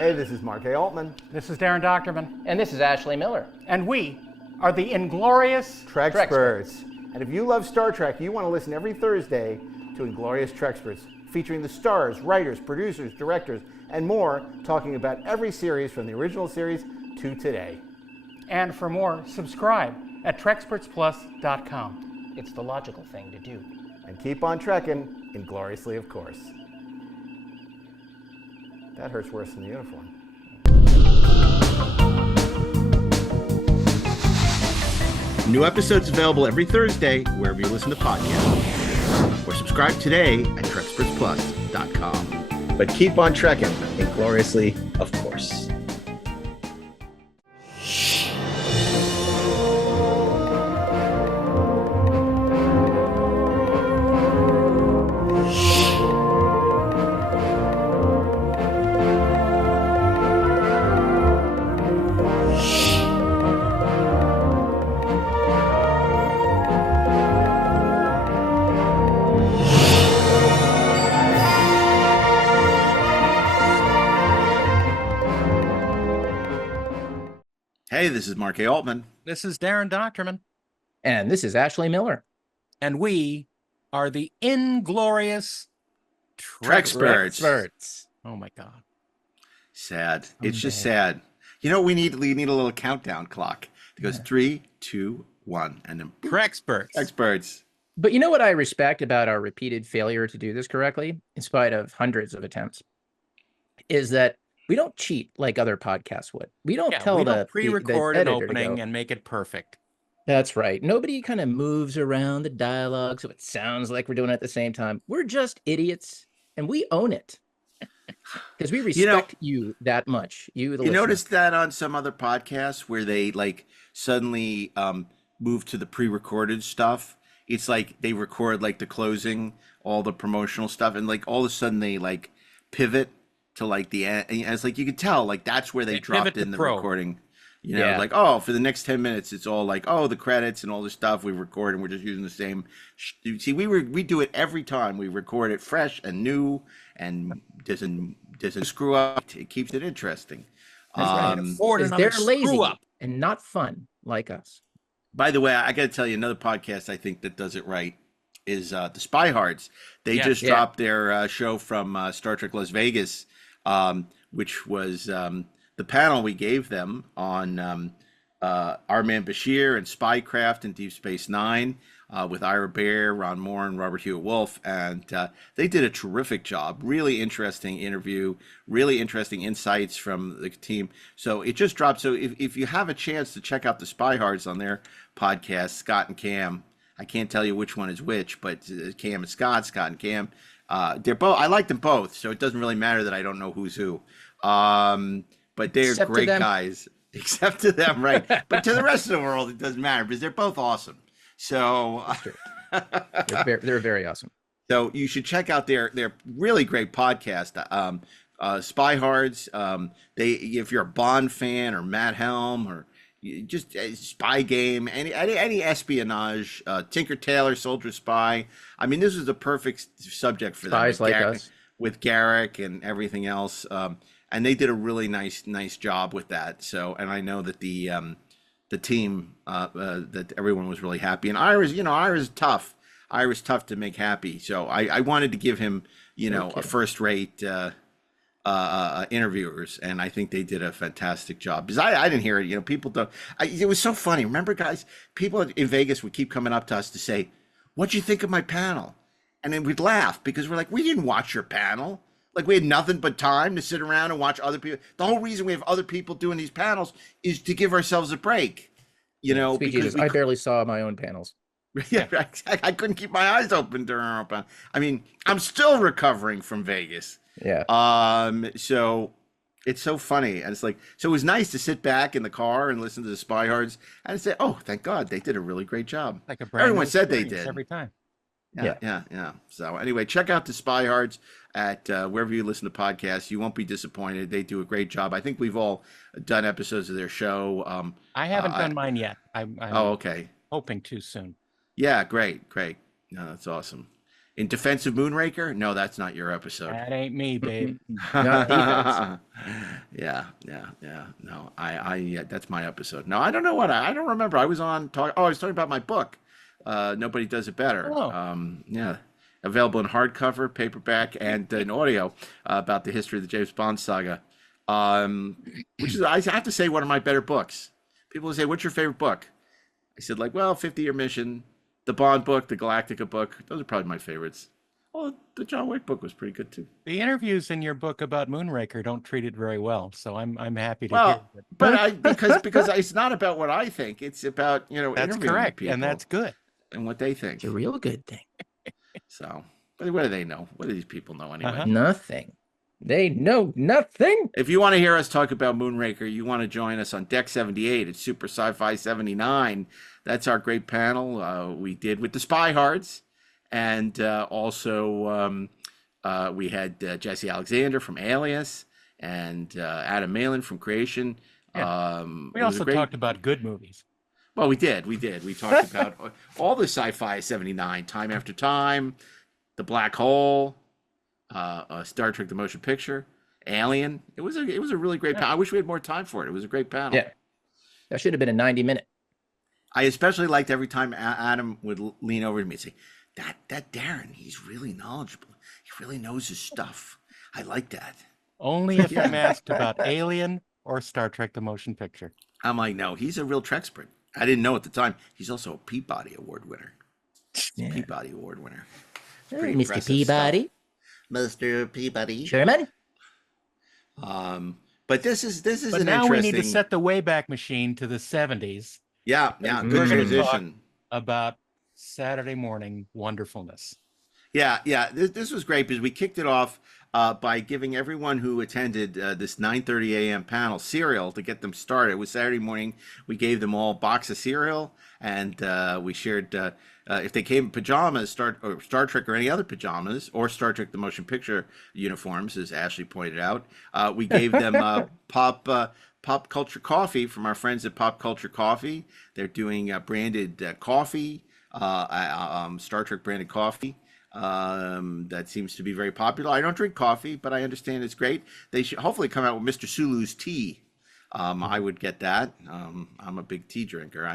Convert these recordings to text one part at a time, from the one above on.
Hey, this is Mark A. Altman. This is Daren Dochterman. And this is Ashley Miller. And we are the Inglorious Treksperts. And if you love Star Trek, you want to listen every Thursday to Inglorious Treksperts, featuring the stars, writers, producers, directors, and more, talking about every series from the original series to today. And for more, subscribe at TrekspertsPlus.com. It's the logical thing to do. And keep on trekking, ingloriously, of course. That hurts worse than the uniform. New episodes available every Thursday, wherever you listen to podcasts. Or subscribe today at TrekspertsPlus.com. But keep on trekking, ingloriously, of course. Hey, this is Mark A. Altman. This is Daren Dochterman. And this is Ashley Miller. And we are the Inglorious Treksperts. Oh my God. Sad. It's just sad. You know, we need a little countdown clock. It goes 3, 2, 1, and then Treksperts. Treksperts. But you know what I respect about our repeated failure to do this correctly, in spite of hundreds of attempts, is that we don't cheat like other podcasts would. We don't pre-record the an editor opening and make it perfect. That's right. Nobody kind of moves around the dialogue so it sounds like we're doing it at the same time. We're just idiots, and we own it because we respect you that much. You noticed that on some other podcasts where they like suddenly move to the pre-recorded stuff. It's like they record like the closing, all the promotional stuff, and like all of a sudden they like pivot to like the end. And it's like you could tell like that's where they dropped in the recording. You know, like, oh, for the next 10 minutes, it's all like, oh, the credits and all the stuff we record, and we're just using the same. See, we do it every time. We record it fresh and new, and doesn't screw up. It keeps it interesting. Because they're lazy and not fun like us. By the way, I got to tell you, another podcast I think that does it right is the Spy Hards. They just dropped their show from Star Trek Las Vegas, which was the panel we gave them on our man Bashir and Spycraft and Deep Space Nine with Ira Bear, Ron Moore, and Robert Hewitt Wolf. And they did a terrific job. Really interesting interview, really interesting insights from the team. So it just dropped. So if you have a chance to check out the Spy Hards on their podcast, Scott and Cam, I can't tell you which one is which, but Cam and Scott and Cam, they're both. I like them both, so it doesn't really matter that I don't know who's who. But they're great guys, except to them, right? But to the rest of the world, it doesn't matter because they're both awesome. So they're very awesome. So you should check out their really great podcast, Spy Hards. If you're a Bond fan or Matt Helm or just a spy game, any espionage, Tinker Tailor Soldier Spy. I mean, this is the perfect subject for them. Spies like us, with Garrick and everything else. And they did a really nice job with that. So, and I know that the team that everyone was really happy. And Ira's tough. Ira's tough to make happy. So I wanted to give him a first-rate interviewers, and I think they did a fantastic job because I didn't hear it. People don't. It was so funny. Remember, guys, people in Vegas would keep coming up to us to say, "What'd you think of my panel?" And then we'd laugh because we're like, "We didn't watch your panel. Like we had nothing but time to sit around and watch other people. The whole reason we have other people doing these panels is to give ourselves a break, because I barely saw my own panels. Yeah, I couldn't keep my eyes open during our panel. I mean, I'm still recovering from Vegas. Yeah. So it's so funny. And it's like, so it was nice to sit back in the car and listen to the Spy Hards and say, oh, thank God, they did a really great job. Like a brand Everyone said they did every time. Yeah. So anyway, check out the Spy Hards at wherever you listen to podcasts. You won't be disappointed. They do a great job. I think we've all done episodes of their show. I haven't done mine yet. I'm okay. Hoping to soon. Yeah, great. No, that's awesome. In defense of Moonraker? No, that's not your episode. That ain't me, babe. Not defense. Yeah. No, yeah, that's my episode. No, I don't know what I don't remember. I was on talk. Oh, I was talking about my book. Nobody Does It Better. Oh. Yeah, available in hardcover, paperback, and in audio about the history of the James Bond saga. Which is, I have to say, one of my better books. People say, "What's your favorite book?" I said, like, well, 50-Year Mission, the Bond book, the Galactica book. Those are probably my favorites. Well, the John Wick book was pretty good too. The interviews in your book about Moonraker don't treat it very well, so I'm happy to Well, hear it. but because it's not about what I think. It's about, That's interviewing correct, people and that's good. and what they think. It's a real good thing. So, but what do they know? What do these people know anyway? Nothing. They know nothing. If you want to hear us talk about Moonraker, you want to join us on Deck 78. It's Super Sci-Fi 79. That's our great panel we did with the Spy Hards. And also we had Jesse Alexander from Alias and Adam Malin from Creation. Yeah. We also talked about good movies. Well, we did. We talked about all the Sci-Fi 79, Time After Time, The Black Hole, Star Trek: The Motion Picture, Alien. It was a really great panel. I wish we had more time for it. It was a great panel. Yeah, that should have been a 90-minute. I especially liked every time Adam would lean over to me and say, "That Darren, he's really knowledgeable. He really knows his stuff. I like that." Only if I'm asked about Alien or Star Trek: The Motion Picture. I'm like, no, he's a real Trekspert. I didn't know at the time. He's also a Peabody Award winner. Yeah. Peabody Award winner. Hey, Mr. Peabody. Mr. Peabody. Sherman. But this is But an now interesting. we need to set the Wayback Machine to the 70s. Yeah, We're good gonna talk transition. about Saturday morning wonderfulness. Yeah. This was great because we kicked it off by giving everyone who attended this 9:30 a.m. panel cereal to get them started. It was Saturday morning. We gave them all a box of cereal, and we shared if they came in pajamas, Star Trek or any other pajamas, or Star Trek: The Motion Picture uniforms, as Ashley pointed out. We gave them pop culture coffee from our friends at Pop Culture Coffee. They're doing branded coffee, Star Trek branded coffee. That seems to be very popular. I don't drink coffee, but I understand it's great. They should hopefully come out with Mr. Sulu's tea. I would get that. I'm a big tea drinker.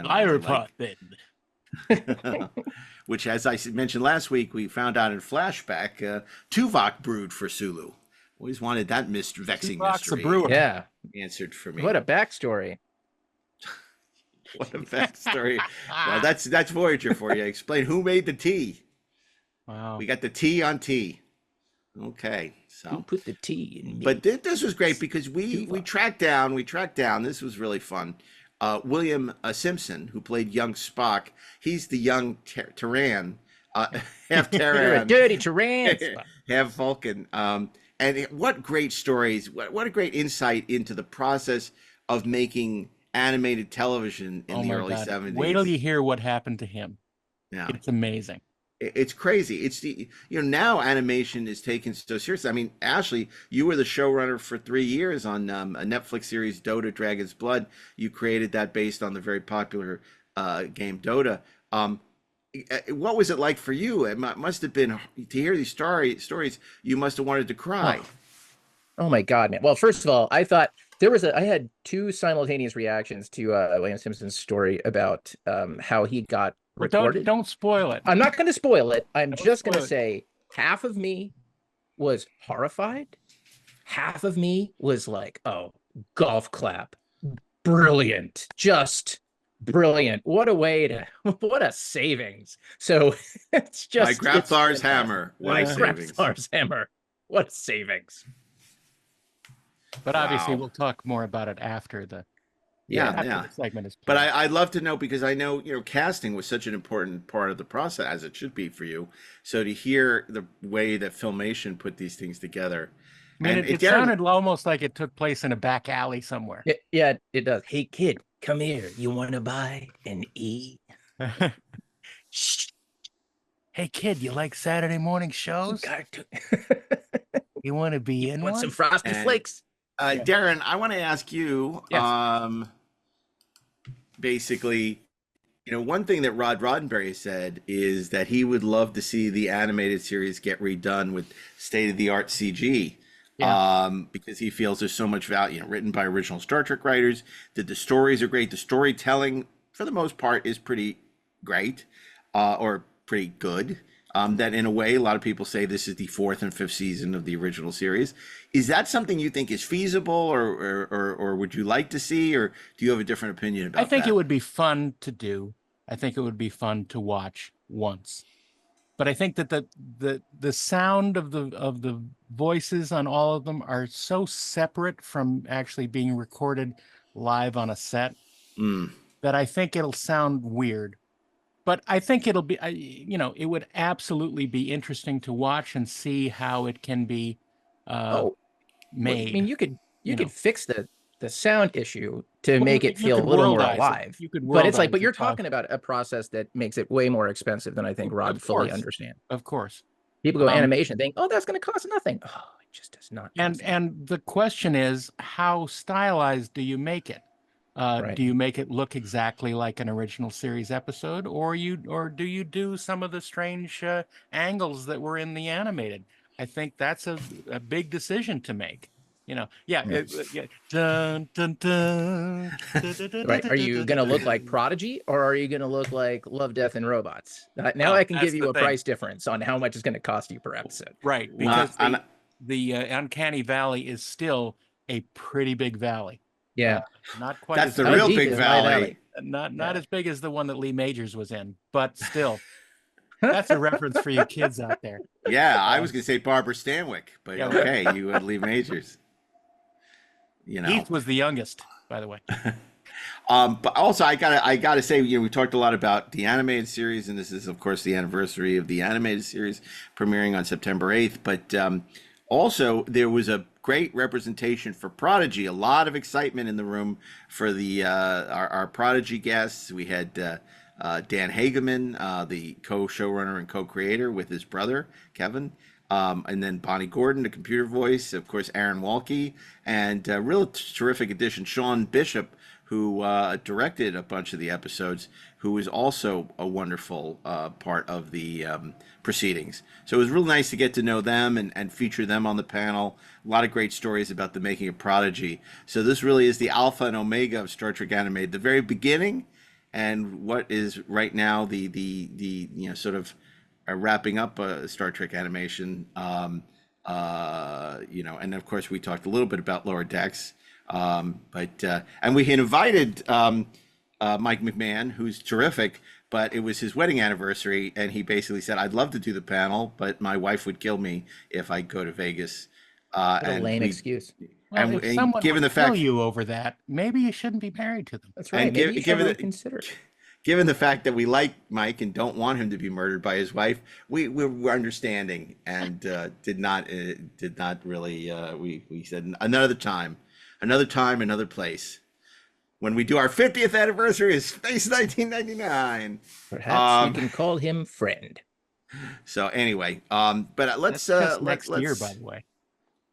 Which, as I mentioned last week, we found out in flashback, Tuvok brewed for Sulu. Always wanted that vexing Tuvok's a mystery brewer. Yeah. answered for me. What a backstory. What a backstory. Well, that's Voyager for you. Explain who made the tea. Wow. We got the tea on tea. Okay, Who so put the tea in me? but this was great because we tracked down. This was really fun. William Simpson, who played young Spock. He's the young Terran, half You're a Terran, dirty Tyrann. half Vulcan. And what great stories! What a great insight into the process of making animated television in the early 70s. Wait till you hear what happened to him. Yeah. It's amazing. It's crazy. It's now animation is taken so seriously. I mean, Ashley, you were the showrunner for 3 years on a Netflix series, DOTA: Dragon's Blood. You created that based on the very popular game DOTA. What was it like for you? It must have been to hear these stories. You must have wanted to cry. Oh my God, man. Well, first of all, I thought I had two simultaneous reactions to William Simpson's story about how he got But recorded. don't spoil it. I'm not going to spoil it. I'm just going to say half of me was horrified. Half of me was like, oh, golf clap. Brilliant. Just brilliant. What a savings. So it's just. Like Graflar's hammer. What a savings. Graflar's hammer. What a savings. But obviously, Wow. we'll talk more about it after the Yeah. segment is. But I'd love to know, because I know, casting was such an important part of the process, as it should be for you. So to hear the way that Filmation put these things together. I mean, and it sounded almost like it took place in a back alley somewhere. Yeah, it does. Hey, kid, come here. You want to buy an E? Shh. Hey, kid, you like Saturday morning shows? You want to be in Want one? some Frosty Flakes? Darren, I want to ask you, Yes. basically, You know, one thing that Rod Roddenberry said is that he would love to see the animated series get redone with state-of-the-art CG. Yeah. Because he feels there's so much value, you know, written by original Star Trek writers, that the stories are great. The storytelling, for the most part, is pretty great, or pretty good. That in a way, a lot of people say this is the fourth and fifth season of the original series. Is that something you think is feasible, or would you like to see, or do you have a different opinion about I think that? it would be fun to do. I think it would be fun to watch once. But I think that the sound of the voices on all of them are so separate from actually being recorded live on a set that I think it'll sound weird. But I think it'll be, you know, it would absolutely be interesting to watch and see how it can be made. I mean, you could know. fix the sound issue to make it feel a could little more worldize it. alive. You could But it's like, worldize but you're it, Bob. talking about a process that makes it way more expensive than I think Rod fully understands. Of course. People go animation, think, oh, that's going to cost nothing. Oh, it just does not. And the question is, how stylized do you make it? Right. Do you make it look exactly like an original series episode, or do you do some of the strange angles that were in the animated? I think that's a big decision to make. You know, Dun, dun, dun, right. Are you going to look like Prodigy, or are you going to look like Love, Death, and Robots? Now I can give you a price difference on how much it's going to cost you per episode. Right, because the Uncanny Valley is still a pretty big valley. Yeah, not quite. That's the real big valley. Not as big as the one that Lee Majors was in, but still, that's a reference for you kids out there. Yeah, I was going to say Barbara Stanwyck, but okay, you had Lee Majors. You know, Heath was the youngest, by the way. But also, I gotta say, you know, we talked a lot about the animated series, and this is, of course, the anniversary of the animated series premiering on September 8th. But also, there was a great representation for Prodigy. A lot of excitement in the room for the our Prodigy guests. We had Dan Hageman, the co-showrunner and co-creator, with his brother Kevin. And then Bonnie Gordon, the computer voice, of course, Aaron Waltke, and a real terrific addition, Sean Bishop, who directed a bunch of the episodes, who is also a wonderful part of the proceedings. So it was real nice to get to know them and feature them on the panel. A lot of great stories about the making of Prodigy. So this really is the alpha and omega of Star Trek Animated, the very beginning, and what is right now the you know, sort of wrapping up Star Trek animation. You know, and of course we talked a little bit about Lower Decks. And we had invited Mike McMahon, who's terrific, but it was his wedding anniversary, and he basically said, I'd love to do the panel, but my wife would kill me if I go to Vegas. A lame excuse. Well, if someone given the fact you over that, maybe you shouldn't be married to them. That's right. Maybe you should consider it. Given the fact that we like Mike and don't want him to be murdered by his wife, we're understanding and did not really. We said another time, another place. When we do our 50th anniversary of Space 1999, perhaps you can call him friend. So anyway, but let's next year, by the way.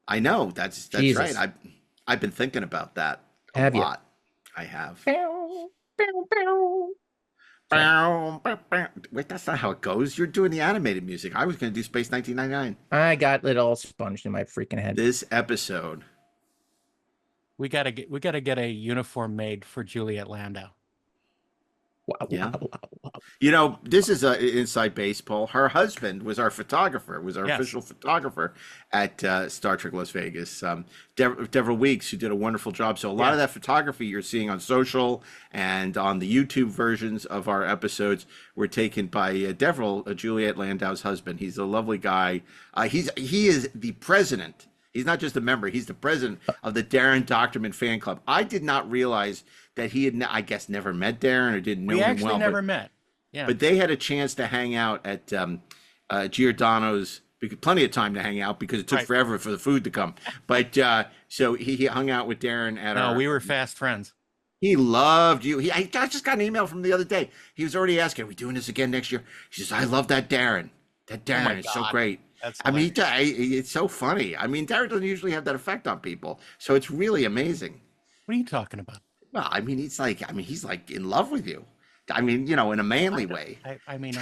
I know that's Jesus. right. I've been thinking about that a lot. I have. Wait, that's not how it goes. You're doing the animated music. I was going to do Space 1999. I got it all sponged in my freaking head. This episode, we gotta get a uniform made for Juliet Landau. Wow, yeah. Wow. You know, this is an inside baseball. Her husband was our photographer, official photographer at Star Trek Las Vegas. Deborah Weeks, who did a wonderful job. So a lot of that photography you're seeing on social and on the YouTube versions of our episodes were taken by Deverell, Juliet Landau's husband. He's a lovely guy. He is the president. He's not just a member. He's the president of the Darren Docterman fan club. I did not realize that he had, I guess, never met Darren or didn't know him well. We actually never met. Yeah. But they had a chance to hang out at Giordano's, plenty of time to hang out because it took forever for the food to come. But so he hung out with Darren at our... No, we were fast friends. He loved you. I just got an email from the other day. He was already asking, are we doing this again next year? He says, I love that Darren. That Darren is so great. I mean, it's so funny. I mean, Darren doesn't usually have that effect on people. So it's really amazing. What are you talking about? Well, I mean, he's like in love with you. I mean, you know, in a manly way. I mean,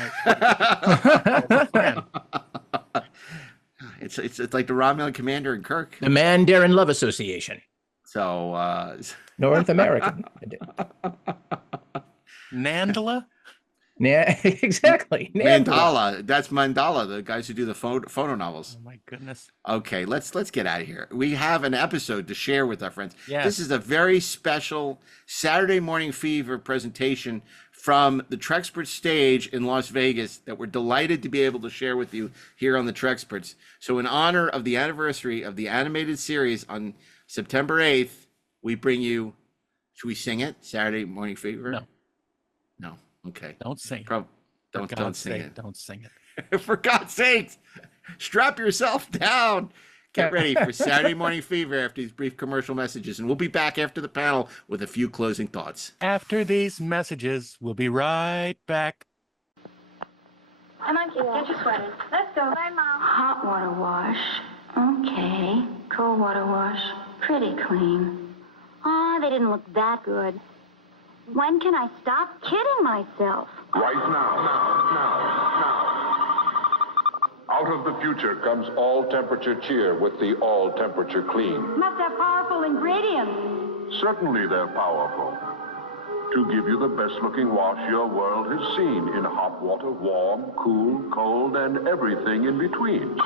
It's like the Romulan commander and Kirk. The Man-Darren Love Association. So North American. Nandala? Yeah, exactly. Mandala. That's Mandala, the guys who do the photo novels. Oh my goodness. Okay, let's get out of here. We have an episode to share with our friends. Yes. This is a very special Saturday Morning Fever presentation from the Treksperts stage in Las Vegas that we're delighted to be able to share with you here on the Treksperts. So in honor of the anniversary of the animated series on September 8th, we bring you, should we sing it? Saturday Morning Fever? No. No. Okay. Don't sing it. Don't sing it. Don't sing it. For God's sakes, strap yourself down. Get ready for Saturday Morning Fever after these brief commercial messages. And we'll be back after the panel with a few closing thoughts. After these messages, we'll be right back. Come on, kids, get your sweaters. Let's go. Bye, Mom. Hot water wash. Okay. Cold water wash. Pretty clean. Oh, they didn't look that good. When can I stop kidding myself? Right now. Out of the future comes all-temperature cheer with the all-temperature clean. Must have powerful ingredients. Certainly they're powerful. To give you the best-looking wash your world has seen in hot water, warm, cool, cold, and everything in between.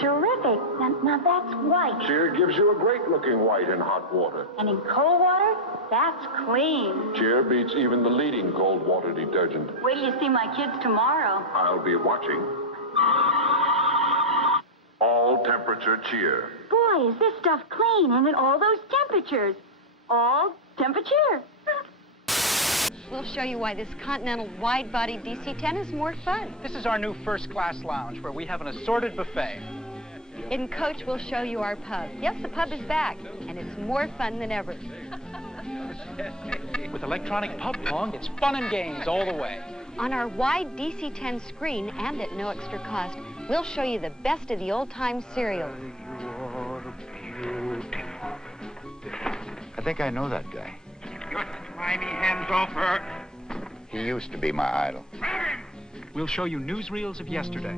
Terrific. Now that's white. Cheer gives you a great-looking white in hot water. And in cold water, that's clean. Cheer beats even the leading cold water detergent. Wait till you see my kids tomorrow. I'll be watching. All-temperature cheer. Boy, is this stuff clean and at all those temperatures. All temperature. We'll show you why this Continental wide-body DC-10 is more fun. This is our new first-class lounge where we have an assorted buffet. In Coach, we'll show you our pub. Yes, the pub is back, and it's more fun than ever. With electronic pub pong, it's fun and games all the way. On our wide DC-10 screen, and at no extra cost, we'll show you the best of the old-time cereal. I think I know that guy. Your slimy hands off her. He used to be my idol. We'll show you newsreels of yesterday.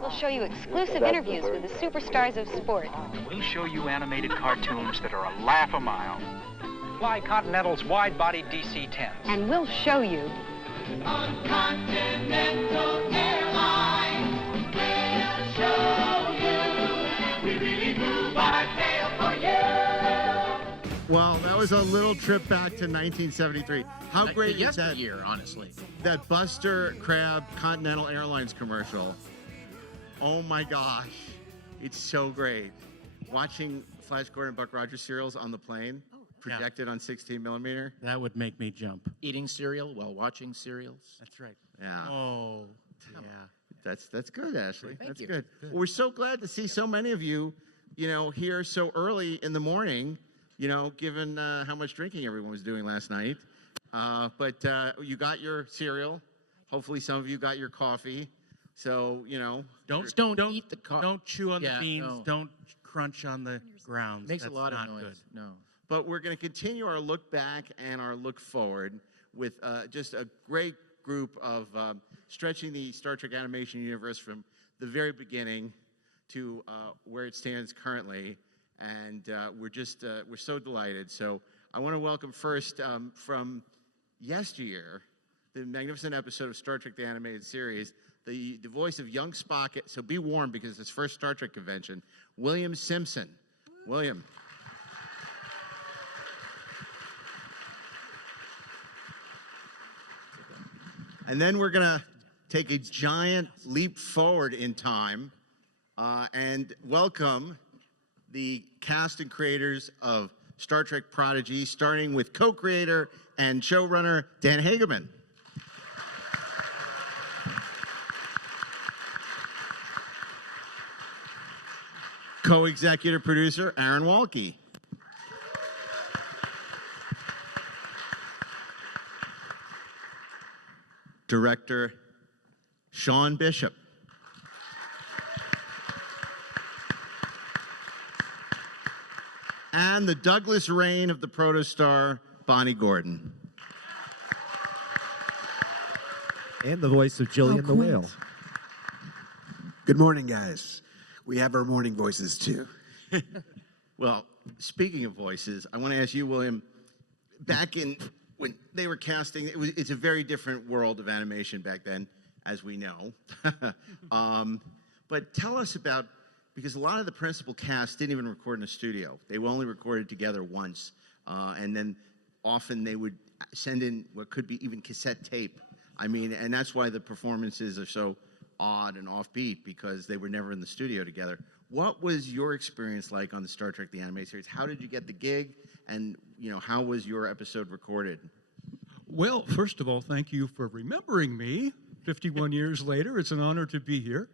We'll show you exclusive interviews with the superstars of sport. We'll show you animated cartoons that are a laugh a mile. Fly Continental's wide-body DC-10. And we'll show you... On Continental Airlines, we'll show you. We really move our tail for you. Well, that was a little trip back to 1973. How great is that? Yesteryear, honestly. That Buster Crab Continental Airlines commercial. Oh my gosh, it's so great. Watching Flash Gordon and Buck Rogers serials on the plane, projected on 16 millimeter. That would make me jump. Eating cereal while watching serials. That's right. Yeah. Oh, yeah. That's good, Ashley. Thank That's you. good. Well, we're so glad to see so many of you, here so early in the morning, given how much drinking everyone was doing last night. But you got your cereal. Hopefully some of you got your coffee. So, Don't eat the Don't chew on the beans. No. Don't crunch on the grounds. Makes That's a lot of not noise. good. No. But we're going to continue our look back and our look forward with just a great group of stretching the Star Trek animation universe from the very beginning to where it stands currently. And we're so delighted. So I want to welcome first from Yesteryear, the magnificent episode of Star Trek the Animated Series, the voice of young Spock. So be warned because it's his first Star Trek convention, William Simpson. William. And then we're going to take a giant leap forward in time and welcome the cast and creators of Star Trek Prodigy, starting with co-creator and showrunner Dan Hageman. Co-executive producer Aaron WALTKE. Director Sean Bishop. And the Douglas Rain of the protostar, Bonnie Gordon. And the voice of Jillian the Whale. Good morning, guys. We have our morning voices, too. Well, speaking of voices, I want to ask you, William, back in when they were casting, it's a very different world of animation back then, as we know. But tell us about, because a lot of the principal cast didn't even record in a studio. They were only recorded together once. And then often they would send in what could be even cassette tape. I mean, and that's why the performances are so odd and offbeat, because they were never in the studio together. What was your experience like on the Star Trek The Animated Series? How did you get the gig? And, you know, how was your episode recorded? Well, first of all, thank you for remembering me 51 years later. It's an honor to be here.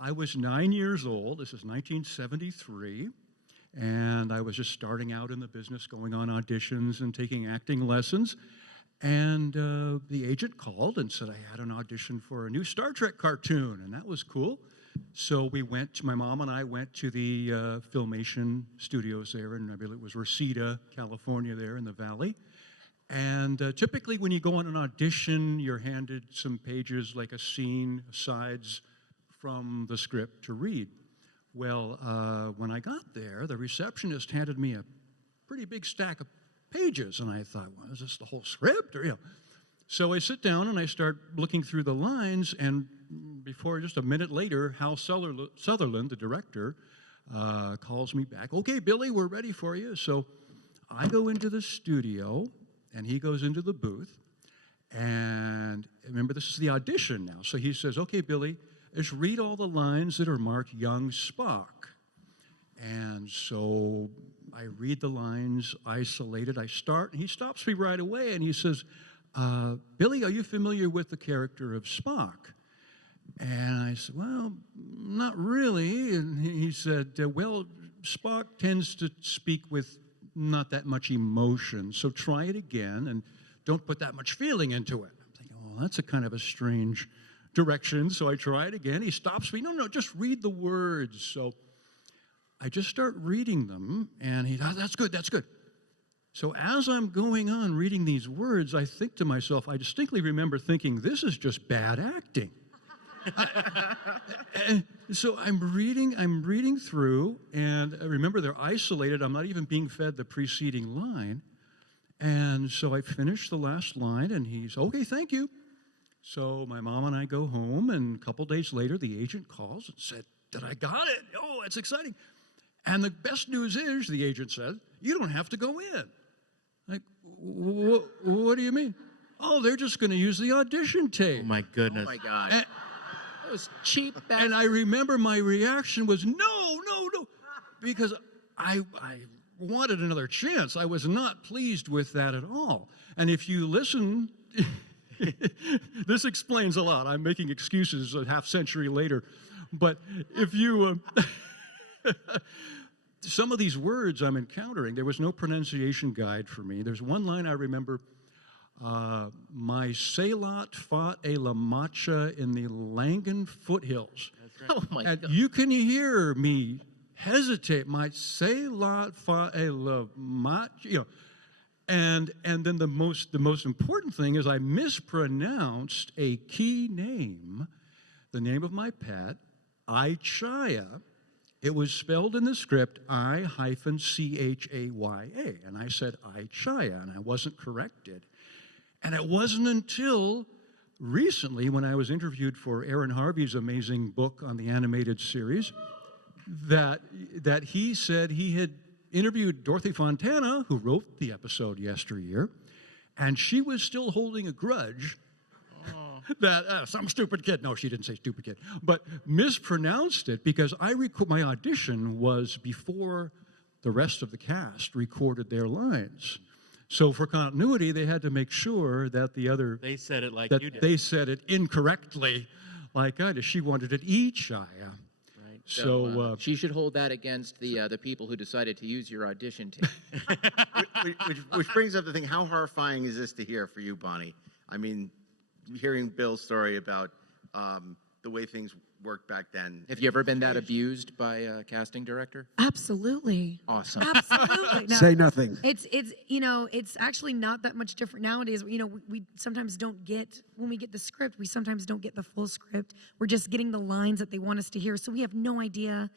I was 9 years old. This is 1973. And I was just starting out in the business, going on auditions and taking acting lessons. And the agent called and said I had an audition for a new Star Trek cartoon, and that was cool. So we went, my mom and I went to the Filmation studios there, and I believe it was Reseda, California there in the Valley. And typically when you go on an audition, you're handed some pages, like a scene, sides from the script to read. Well, when I got there, the receptionist handed me a pretty big stack of pages, and I thought, well, is this the whole script? Or, you know. So I sit down and I start looking through the lines, and before just a minute later, Hal Sutherland, the director, calls me back. Okay, Billy, we're ready for you. So I go into the studio, and he goes into the booth, and remember, this is the audition now. So he says, okay, Billy, just read all the lines that are marked Young Spock. And so I read the lines isolated. I start, and he stops me right away, and he says, Billy, are you familiar with the character of Spock? And I said, well, not really. And he said, well, Spock tends to speak with not that much emotion, so try it again, and don't put that much feeling into it. I'm thinking, oh, that's a kind of a strange direction, so I try it again. He stops me, no, just read the words. So I just start reading them, and he, that's good, that's good. So as I'm going on reading these words, I think to myself, I distinctly remember thinking, this is just bad acting. So I'm reading through, and I remember they're isolated. I'm not even being fed the preceding line. And so I finish the last line, and he's, okay, thank you. So my mom and I go home, and a couple days later, the agent calls and said that I got it. Oh, that's exciting. And the best news is, the agent said, you don't have to go in. Like, what do you mean? Oh, they're just going to use the audition tape. Oh, my goodness. Oh, my God. That was cheap. And I remember my reaction was, no, because I wanted another chance. I was not pleased with that at all. And if you listen, this explains a lot. I'm making excuses a half century later. But if you... some of these words I'm encountering, there was no pronunciation guide for me. There's one line I remember, my Sailot fought a La Mancha in the Langan foothills. Oh, my God. You can hear me hesitate. My Sailot fought a La Mancha, you know. And then the most important thing is I mispronounced a key name, the name of my pet, Ichaya. It was spelled in the script I-CHAYA, and I said Ichaya, and I wasn't corrected. And it wasn't until recently, when I was interviewed for Aaron Harvey's amazing book on the animated series, that he said he had interviewed Dorothy Fontana, who wrote the episode Yesteryear, and she was still holding a grudge that some stupid kid, no, she didn't say stupid kid, but mispronounced it because my audition was before the rest of the cast recorded their lines. So for continuity, they had to make sure that They said it like that you did. they said it incorrectly, like I did. She wanted it Ichaya. Right. So she should hold that against the people who decided to use your audition tape. which brings up the thing, how horrifying is this to hear for you, Bonnie? I mean, hearing Bill's story about the way things worked back then. Have you ever been that abused by a casting director? Absolutely. Awesome. Absolutely. No, Say nothing. It's it's actually not that much different nowadays. We sometimes don't get, when we get the script, we sometimes don't get the full script. We're just getting the lines that they want us to hear, so we have no idea.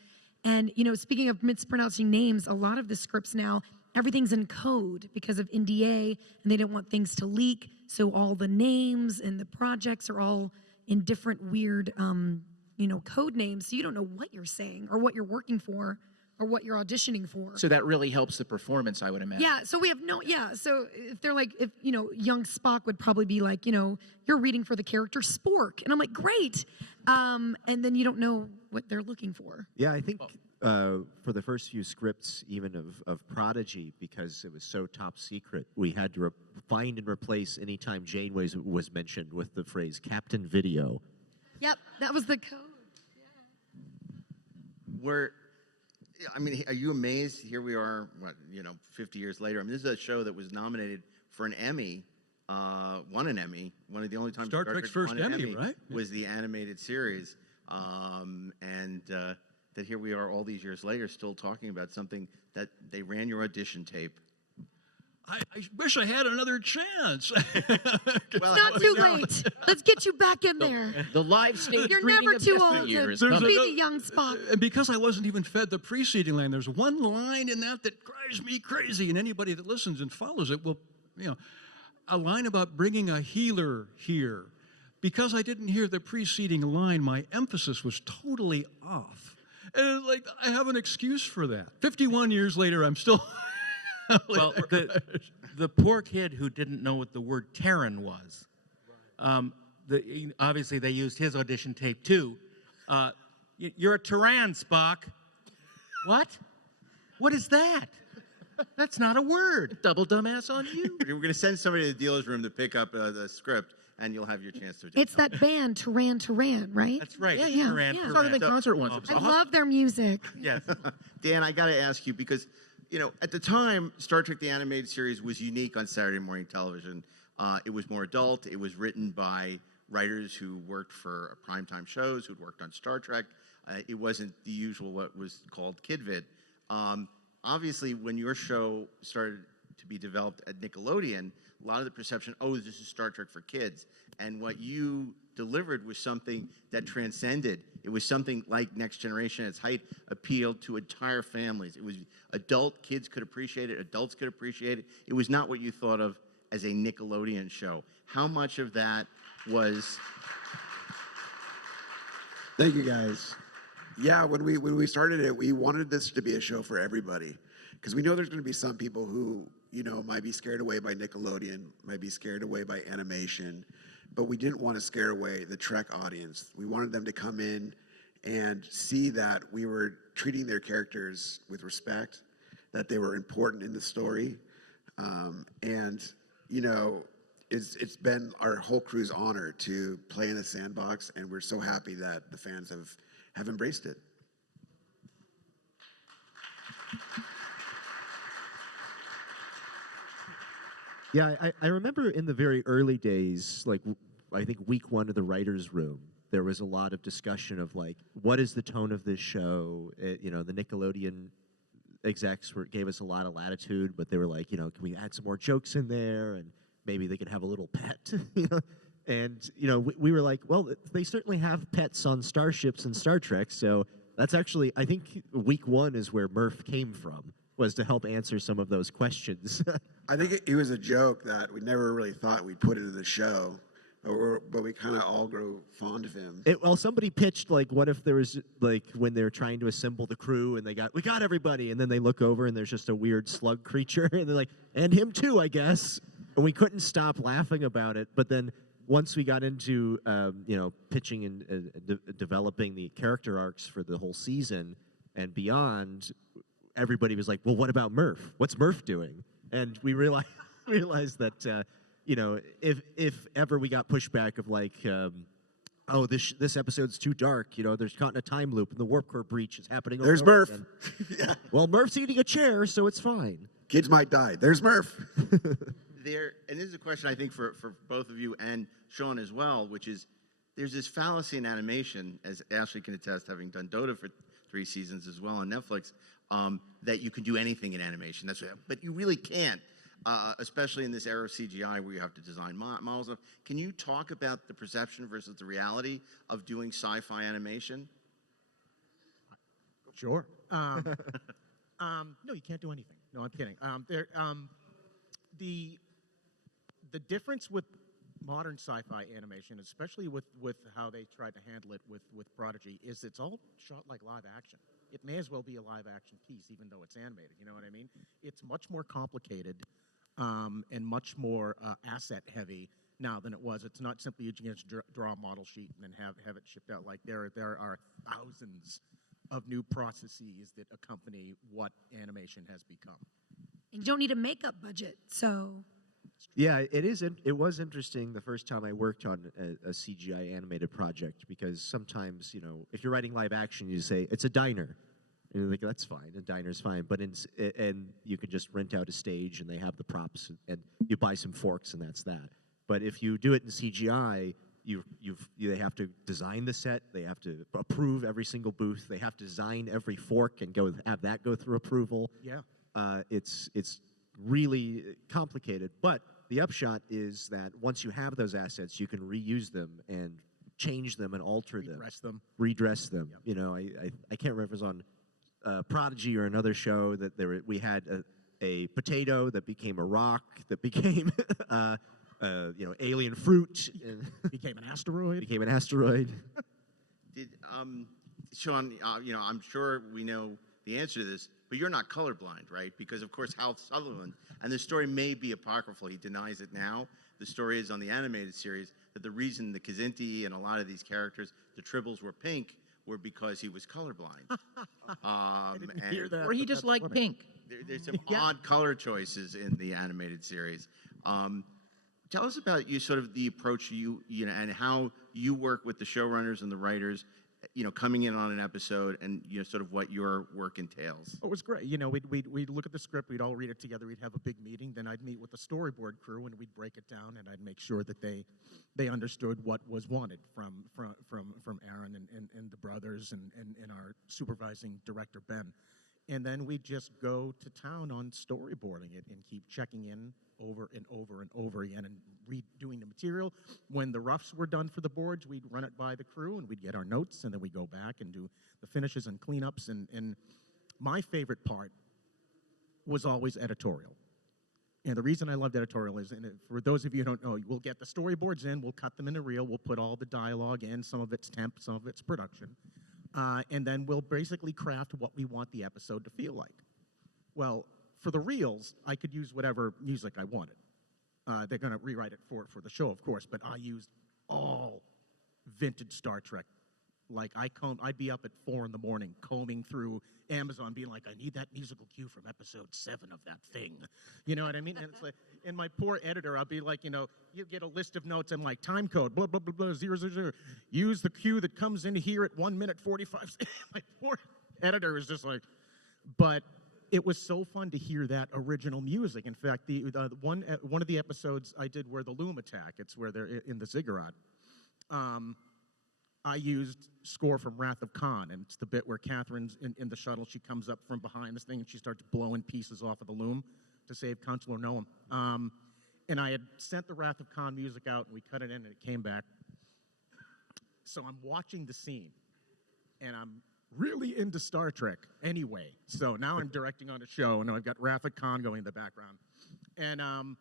And speaking of mispronouncing names, a lot of the scripts now, everything's in code because of NDA, and they don't want things to leak. So all the names and the projects are all in different weird, code names. So you don't know what you're saying or what you're working for or what you're auditioning for. So that really helps the performance, I would imagine. Yeah. So we have so if they're like, young Spock would probably be like, you're reading for the character Spork. And I'm like, great. And then you don't know what they're looking for. Yeah, I think for the first few scripts, even of Prodigy, because it was so top secret, we had to find and replace anytime Janeway was mentioned with the phrase Captain Video. Yep, that was the code. Are you amazed? Here we are, 50 years later. I mean, this is a show that was nominated for an Emmy, won an Emmy. One of the only times Star Trek's first won an Emmy, right? Was the animated series. That here we are all these years later still talking about something that they ran your audition tape. I wish I had another chance. It's not too late. Let's get you back in there. The live stage You're reading never of too old Yesteryear is to coming. be the young Spock. And because I wasn't even fed the preceding line, there's one line in that drives me crazy, and anybody that listens and follows it will, a line about bringing a healer here. Because I didn't hear the preceding line, my emphasis was totally off. And it's like, I have an excuse for that. 51 years later, I'm still... Well, the poor kid who didn't know what the word Terran was, obviously they used his audition tape too. You're a Terran, Spock. What? What is that? That's not a word. Double dumbass on you. We're going to send somebody to the dealer's room to pick up the script, and you'll have your chance to. It's that band, Terran, right? That's right. Yeah. Terran. I saw them in concert once. I love their music. Yes. Dan, I got to ask you, because at the time, Star Trek the Animated Series was unique on Saturday morning television. It was more adult. It was written by writers who worked for primetime shows, who'd worked on Star Trek. It wasn't the usual what was called kidvid. Obviously, when your show started to be developed at Nickelodeon, a lot of the perception, this is Star Trek for kids. And what you delivered was something that transcended. It was something like Next Generation at its height, appealed to entire families. It was adult, kids could appreciate it, adults could appreciate it. It was not what you thought of as a Nickelodeon show. How much of that was... Thank you, guys. Yeah, when we started it, we wanted this to be a show for everybody, because we know there's going to be some people who, might be scared away by Nickelodeon, might be scared away by animation, but we didn't want to scare away the Trek audience. We wanted them to come in and see that we were treating their characters with respect, that they were important in the story, it's been our whole crew's honor to play in the sandbox, and we're so happy that the fans have embraced it. Yeah, I remember in the very early days, like I think week one of the writer's room, there was a lot of discussion of like, what is the tone of this show? The Nickelodeon execs gave us a lot of latitude, but they were like, can we add some more jokes in there, and maybe they could have a little pet, And we were like, well, they certainly have pets on starships and Star Trek, so that's actually, I think week one is where Murph came from, was to help answer some of those questions. I think it was a joke that we never really thought we'd put into the show, but we kind of all grew fond of him. Somebody pitched, like, what if there was, like, when they were trying to assemble the crew and we got everybody, and then they look over and there's just a weird slug creature, and they're like, and him too, I guess. And we couldn't stop laughing about it, but then once we got into, pitching and developing the character arcs for the whole season and beyond, everybody was like, well, what about Murph? What's Murph doing? And we realized that, if ever we got pushback of like, this episode's too dark, there's caught in a time loop and the warp core breach is happening. There's Murph. Yeah. Well, Murph's eating a chair, so it's fine. Kids might die. There's Murph. And this is a question I think for both of you and Sean as well, which is, there's this fallacy in animation, as Ashley can attest, having done DOTA for 3 seasons as well on Netflix, that you can do anything in animation. But you really can't, especially in this era of CGI where you have to design models. Can you talk about the perception versus the reality of doing sci-fi animation? Sure. No, you can't do anything. No, I'm kidding. The difference with modern sci-fi animation, especially with how they tried to handle it with Prodigy, is it's all shot like live action. It may as well be a live action piece, even though it's animated. You know what I mean? It's much more complicated and much more asset heavy now than it was. It's not simply you can just draw a model sheet and then have it shipped out. Like there are thousands of new processes that accompany what animation has become. And you don't need a makeup budget, so. Yeah, it was interesting the first time I worked on a CGI animated project, because sometimes, you know, if you're writing live action, you say it's a diner, and you're like, that's fine, a diner's fine, but and you can just rent out a stage and they have the props and you buy some forks and that's that. But if you do it in CGI, they have to design the set, they have to approve every single booth, they have to design every fork and have that go through approval. Yeah. It's really complicated, but the upshot is that once you have those assets, you can reuse them and change them and alter redress them. Yep. You know, I can't remember if it was on Prodigy or another show that we had a potato that became a rock that became you know, alien fruit and became an asteroid. Became an asteroid. Did Sean? You know, I'm sure we know the answer to this, but you're not colorblind, right? Because of course Hal Sutherland, and the story may be apocryphal. He denies it now. The story is on the animated series that the reason the Kzinti and a lot of these characters, the Tribbles, were pink were because he was colorblind. I didn't hear that. Or he just liked pink. There's some odd color choices in the animated series. Tell us about sort of the approach you know, and how you work with the showrunners and the writers, you know, coming in on an episode, and you know, sort of what your work entails. It was great. You know, we'd look at the script, we'd all read it together, we'd have a big meeting, then I'd meet with the storyboard crew and we'd break it down, and I'd make sure that they understood what was wanted from Aaron and the brothers and our supervising director Ben. And then we'd just go to town on storyboarding it and keep checking in over and over and over again and redoing the material. When the roughs were done for the boards, we'd run it by the crew and we'd get our notes, and then we'd go back and do the finishes and cleanups. And my favorite part was always editorial. And the reason I loved editorial is, and for those of you who don't know, we'll get the storyboards in, we'll cut them in a reel, we'll put all the dialogue in, some of it's temp, some of it's production. And then we'll basically craft what we want the episode to feel like. Well, for the reels, I could use whatever music I wanted. They're going to rewrite it for the show, of course, but I used all vintage Star Trek. Like, I'd be up at 4 in the morning combing through Amazon, being like, I need that musical cue from episode 7 of that thing. You know what I mean? And it's like, and my poor editor, I'll be like, you know, you get a list of notes, and like, time code, blah, blah, blah, blah, 000. Use the cue that comes in here at 1 minute 45. My poor editor is just like, but it was so fun to hear that original music. In fact, one of the episodes I did where the loom attack, it's where they're in the ziggurat. I used score from Wrath of Khan, and it's the bit where Catherine's in the shuttle. She comes up from behind this thing, and she starts blowing pieces off of the loom to save Consular Noam. And I had sent the Wrath of Khan music out, and we cut it in, and it came back. So I'm watching the scene, and I'm really into Star Trek anyway. So now I'm directing on a show, and I've got Wrath of Khan going in the background. And I'm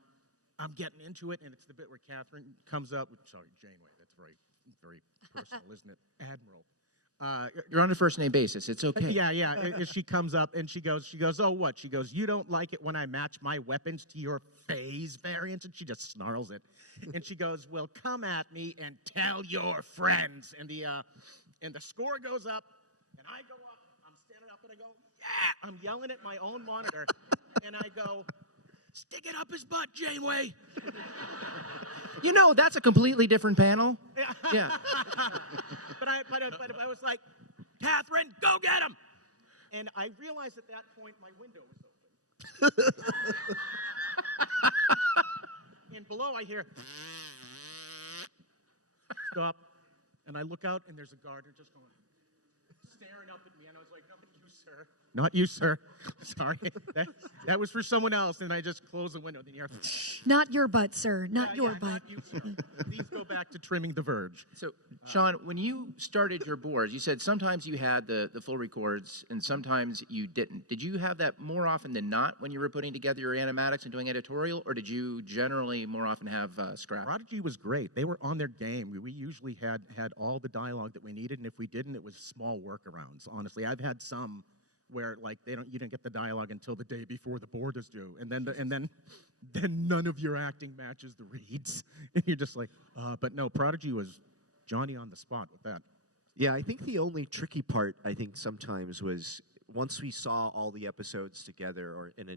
getting into it, and it's the bit where Catherine comes up. Sorry, Janeway. That's very personal, isn't it? Admiral. You're on a first name basis. It's okay. Yeah. She comes up and she goes, oh, what? She goes, you don't like it when I match my weapons to your phase variants? And she just snarls it. And she goes, well, come at me and tell your friends. And the score goes up, and I go up. I'm standing up, and I go, yeah! I'm yelling at my own monitor, and I go, stick it up his butt, Janeway. You know, that's a completely different panel. Yeah. But I was like, Catherine, go get him! And I realized at that point my window was open. And below I hear, stop. and I look out, and there's a gardener just going, staring up at me, and I was like, "Not you, sir. Not you, sir. Sorry, that was for someone else." And I just closed the window. Then you hear, Not your butt, sir. Not your butt. not you, sir. Please go back to trimming the verge. So, Sean, when you started your boards, you said sometimes you had the full records and sometimes you didn't. Did you have that more often than not when you were putting together your animatics and doing editorial, or did you generally more often have scrap? Prodigy was great. They were on their game. We usually had all the dialogue that we needed, and if we didn't, it was small workarounds. Honestly, I've had some where like you didn't get the dialogue until the day before the board is due, and then none of your acting matches the reads, and you're just like, but no, Prodigy was Johnny on the spot with that. Yeah, I think the only tricky part, I think sometimes, was once we saw all the episodes together, or in a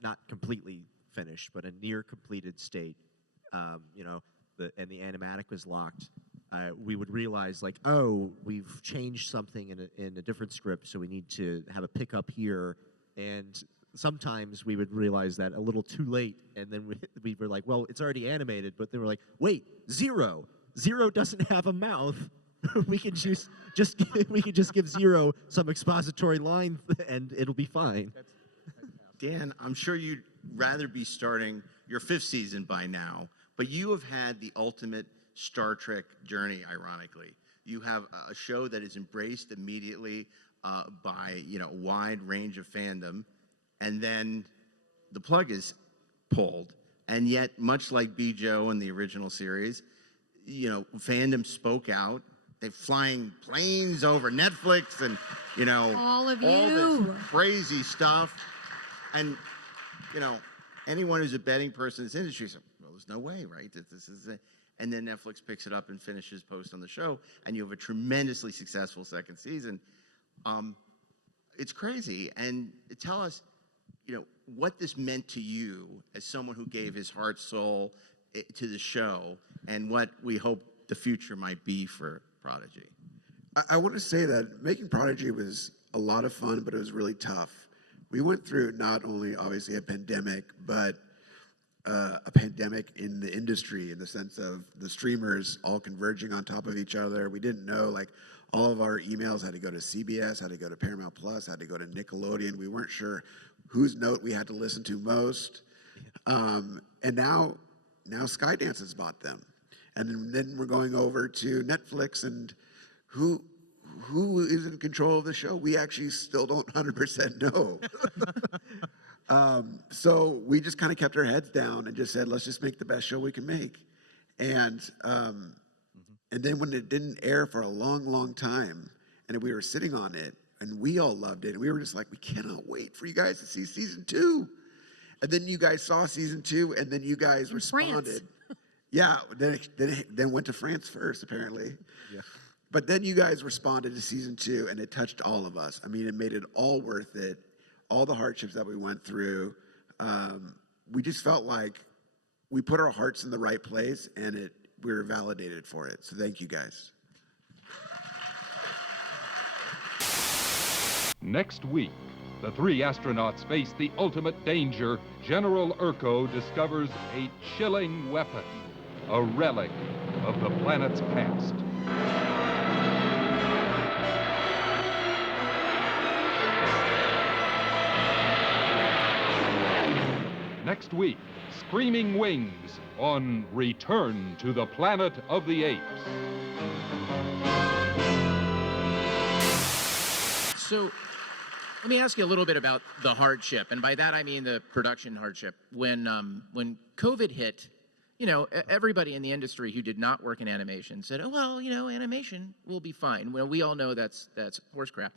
not completely finished, but a near completed state, and the animatic was locked, we would realize, like, oh, we've changed something in a different script, so we need to have a pickup here. And sometimes we would realize that a little too late, and then we were like, well, it's already animated, but then we're like, wait, Zero doesn't have a mouth. we can just give Zero some expository line, and it'll be fine. Dan, I'm sure you'd rather be starting your 5th season by now, but you have had the ultimate Star Trek journey, ironically. You have a show that is embraced immediately by a wide range of fandom, and then the plug is pulled. And yet, much like Bjo in the original series, fandom spoke out. They're flying planes over Netflix, and all of all you, this crazy stuff. And anyone who's a betting person in this industry says, well, there's no way, right? This is it. And then Netflix picks it up and finishes post on the show, and you have a tremendously successful 2nd season. It's crazy. And tell us, what this meant to you as someone who gave his heart, soul to the show, and what we hope the future might be for Prodigy. I want to say that making Prodigy was a lot of fun, but it was really tough. We went through not only, obviously, a pandemic, but a pandemic in the industry, in the sense of the streamers all converging on top of each other. We didn't know, like, all of our emails had to go to CBS, had to go to Paramount Plus, had to go to Nickelodeon. We weren't sure whose note we had to listen to most. And now Skydance has bought them. And then we're going over to Netflix, and who is in control of the show? We actually still don't 100% know. So we just kind of kept our heads down and just said, let's just make the best show we can make. And then when it didn't air for a long, long time, and we were sitting on it, and we all loved it, and we were just like, we cannot wait for you guys to see season 2. And then you guys saw season 2, and then you guys responded. Yeah, then went to France first, apparently. Yeah. But then you guys responded to season 2, and it touched all of us. I mean, it made it all worth it. All the hardships that we went through, we just felt like we put our hearts in the right place, and we were validated for it. So thank you, guys. Next week, the 3 astronauts face the ultimate danger. General Urko discovers a chilling weapon, a relic of the planet's past. Next week, Screaming Wings on Return to the Planet of the Apes. So, let me ask you a little bit about the hardship, and by that I mean the production hardship. When COVID hit, everybody in the industry who did not work in animation said, "Oh, well, animation will be fine." Well, we all know that's horse crap.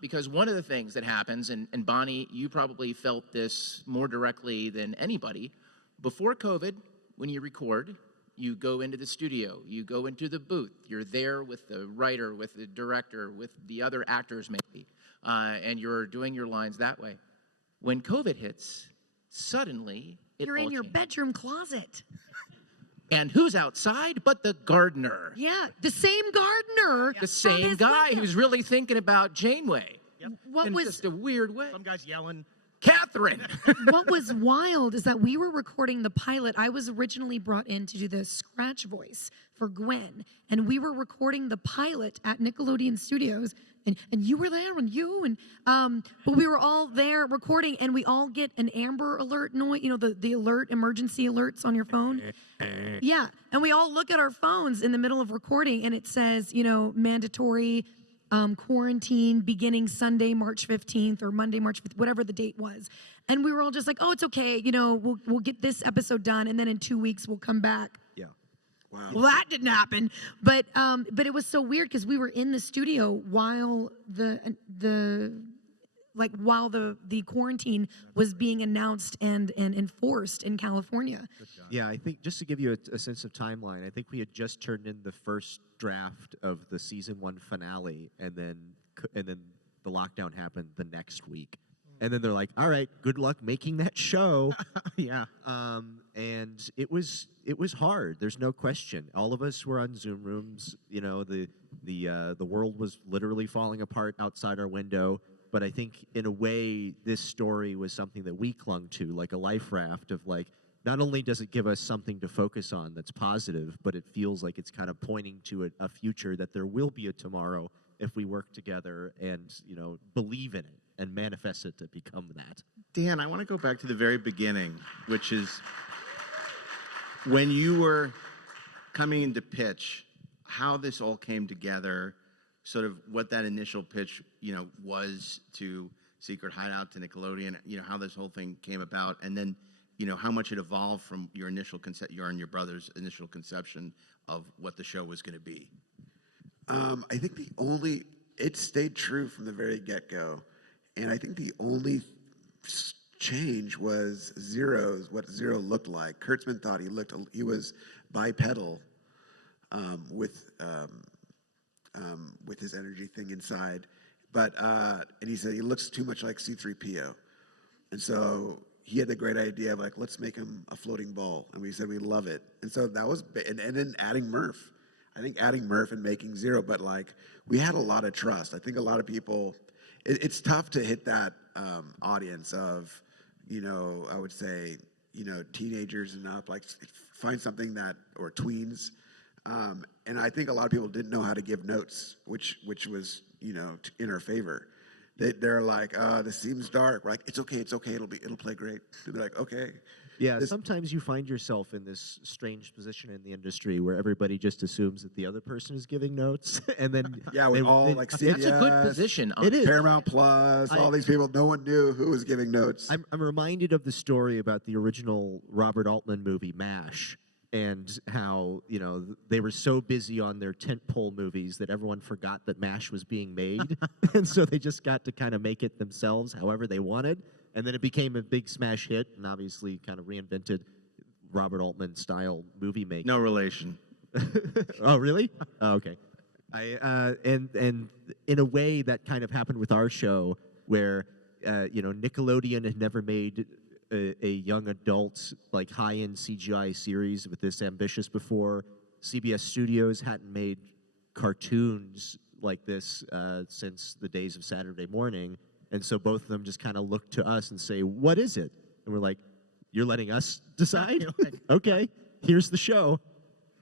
Because one of the things that happens, and Bonnie, you probably felt this more directly than anybody, before COVID, when you record, you go into the studio, you go into the booth, you're there with the writer, with the director, with the other actors maybe, and you're doing your lines that way. When COVID hits, suddenly you're in your bedroom closet. And who's outside but the gardener? Yeah, the same gardener. The same guy who's really thinking about Janeway. Yep. What in was just a weird way. Some guy's yelling. Catherine. What was wild is that we were recording the pilot. I was originally brought in to do the scratch voice for Gwen, and we were recording the pilot at Nickelodeon Studios, and you were there, and but we were all there recording, and we all get an Amber Alert noise, the alert, emergency alerts on your phone. Yeah, and we all look at our phones in the middle of recording, and it says, mandatory quarantine beginning Sunday, March 15th or Monday, March 5th, whatever the date was. And we were all just like, oh, it's okay. We'll get this episode done. And then in 2 weeks, we'll come back. Yeah. Wow. Well, that didn't happen. But it was so weird because we were in the studio while the quarantine was being announced and enforced in California. Yeah, I think just to give you a sense of timeline, I think we had just turned in the first draft of the season 1 finale, and then the lockdown happened the next week. And then they're like, "All right, good luck making that show." Yeah. And it was hard. There's no question. All of us were on Zoom rooms. The world was literally falling apart outside our window. But I think in a way, this story was something that we clung to, like a life raft of like, not only does it give us something to focus on that's positive, but it feels like it's kind of pointing to a future that there will be a tomorrow if we work together and, believe in it and manifest it to become that. Dan, I want to go back to the very beginning, which is when you were coming into pitch, how this all came together, sort of what that initial pitch, was to Secret Hideout, to Nickelodeon, how this whole thing came about, and then, how much it evolved from your initial your and your brother's initial conception of what the show was going to be. I think it stayed true from the very get-go, and I think the only change was what Zero looked like. Kurtzman thought he was bipedal, with his energy thing inside, and he said he looks too much like C-3PO, and so he had the great idea of like, let's make him a floating ball, and we said we love it, and so that was, and then adding Murph. I think adding Murph and making Zero, but like we had a lot of trust. I think a lot of people, it's tough to hit that audience of, I would say, teenagers and up, like find something or tweens. And I think a lot of people didn't know how to give notes, which was, in our favor. They're like, this seems dark. We're like, it's okay, it'll play great. They're like, okay. Yeah, sometimes you find yourself in this strange position in the industry where everybody just assumes that the other person is giving notes, and then like CBS, that's a good position. It is. Paramount Plus, all these people, no one knew who was giving notes. I'm reminded of the story about the original Robert Altman movie MASH, and how they were so busy on their tentpole movies that everyone forgot that MASH was being made, and so they just got to kind of make it themselves however they wanted. And then it became a big smash hit, and obviously kind of reinvented Robert Altman style movie making. No relation. Oh, really? Oh, okay. And in a way that kind of happened with our show, where Nickelodeon had never made a young adult like high-end CGI series with this ambitious before. CBS Studios hadn't made cartoons like this since the days of Saturday Morning. And so both of them just kind of look to us and say, what is it? And we're like, you're letting us decide? Okay, here's the show.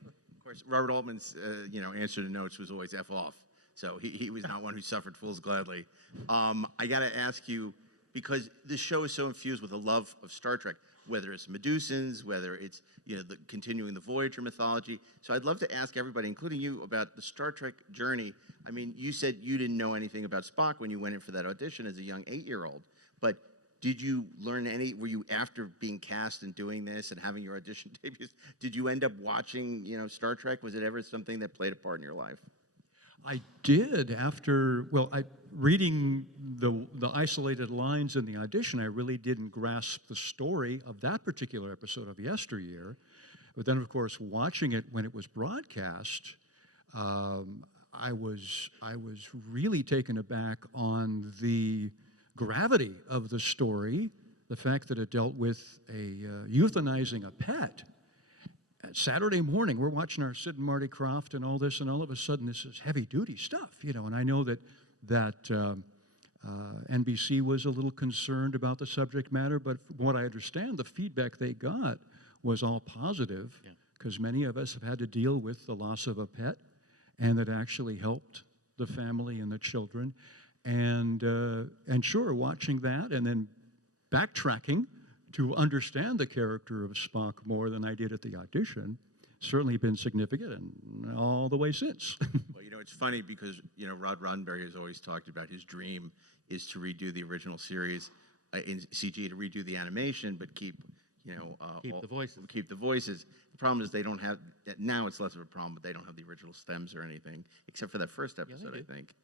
Of course, Robert Altman's, answer to notes was always F off. So he was not one who suffered fools gladly. I got to ask you, because this show is so infused with a love of Star Trek, whether it's Medusans, whether it's continuing the Voyager mythology. So I'd love to ask everybody, including you, about the Star Trek journey. I mean, you said you didn't know anything about Spock when you went in for that audition as a young 8-year-old, but did you learn were you, after being cast and doing this and having your audition debuts, did you end up watching, Star Trek? Was it ever something that played a part in your life? I did reading the isolated lines in the audition, I really didn't grasp the story of that particular episode of Yesteryear. But then, of course, watching it when it was broadcast, I was really taken aback on the gravity of the story, the fact that it dealt with euthanizing a pet. Saturday morning, we're watching our Sid and Marty Krofft and all this, and all of a sudden this is heavy-duty stuff, and I know that NBC was a little concerned about the subject matter, but from what I understand, the feedback they got was all positive, because many of us have had to deal with the loss of a pet, and it actually helped the family and the children. And sure, watching that and then backtracking to understand the character of Spock more than I did at the audition, certainly been significant, and all the way since. Well, you know, it's funny because, you know, Rod Roddenberry has always talked about his dream is to redo the original series in CG, to redo the animation, but keep, you know, Keep the voices. Keep the voices. The problem is they don't have, now it's less of a problem, but they don't have the original stems or anything, except for that first episode, I think.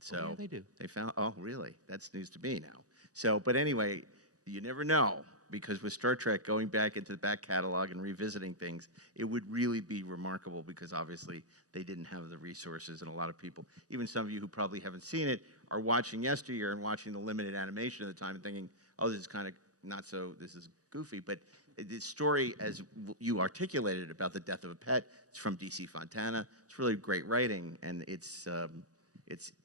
So yeah, they do. They found, oh, really? That's news to me now. So, but anyway, you never know, because with Star Trek, going back into the back catalog and revisiting things, it would really be remarkable, because obviously they didn't have the resources, and a lot of people, even some of you who probably haven't seen it, are watching Yesteryear and watching the limited animation at the time and thinking, oh, this is kind of not so, this is goofy, but the story, as you articulated about the death of a pet, it's from D.C. Fontana. It's really great writing, and it's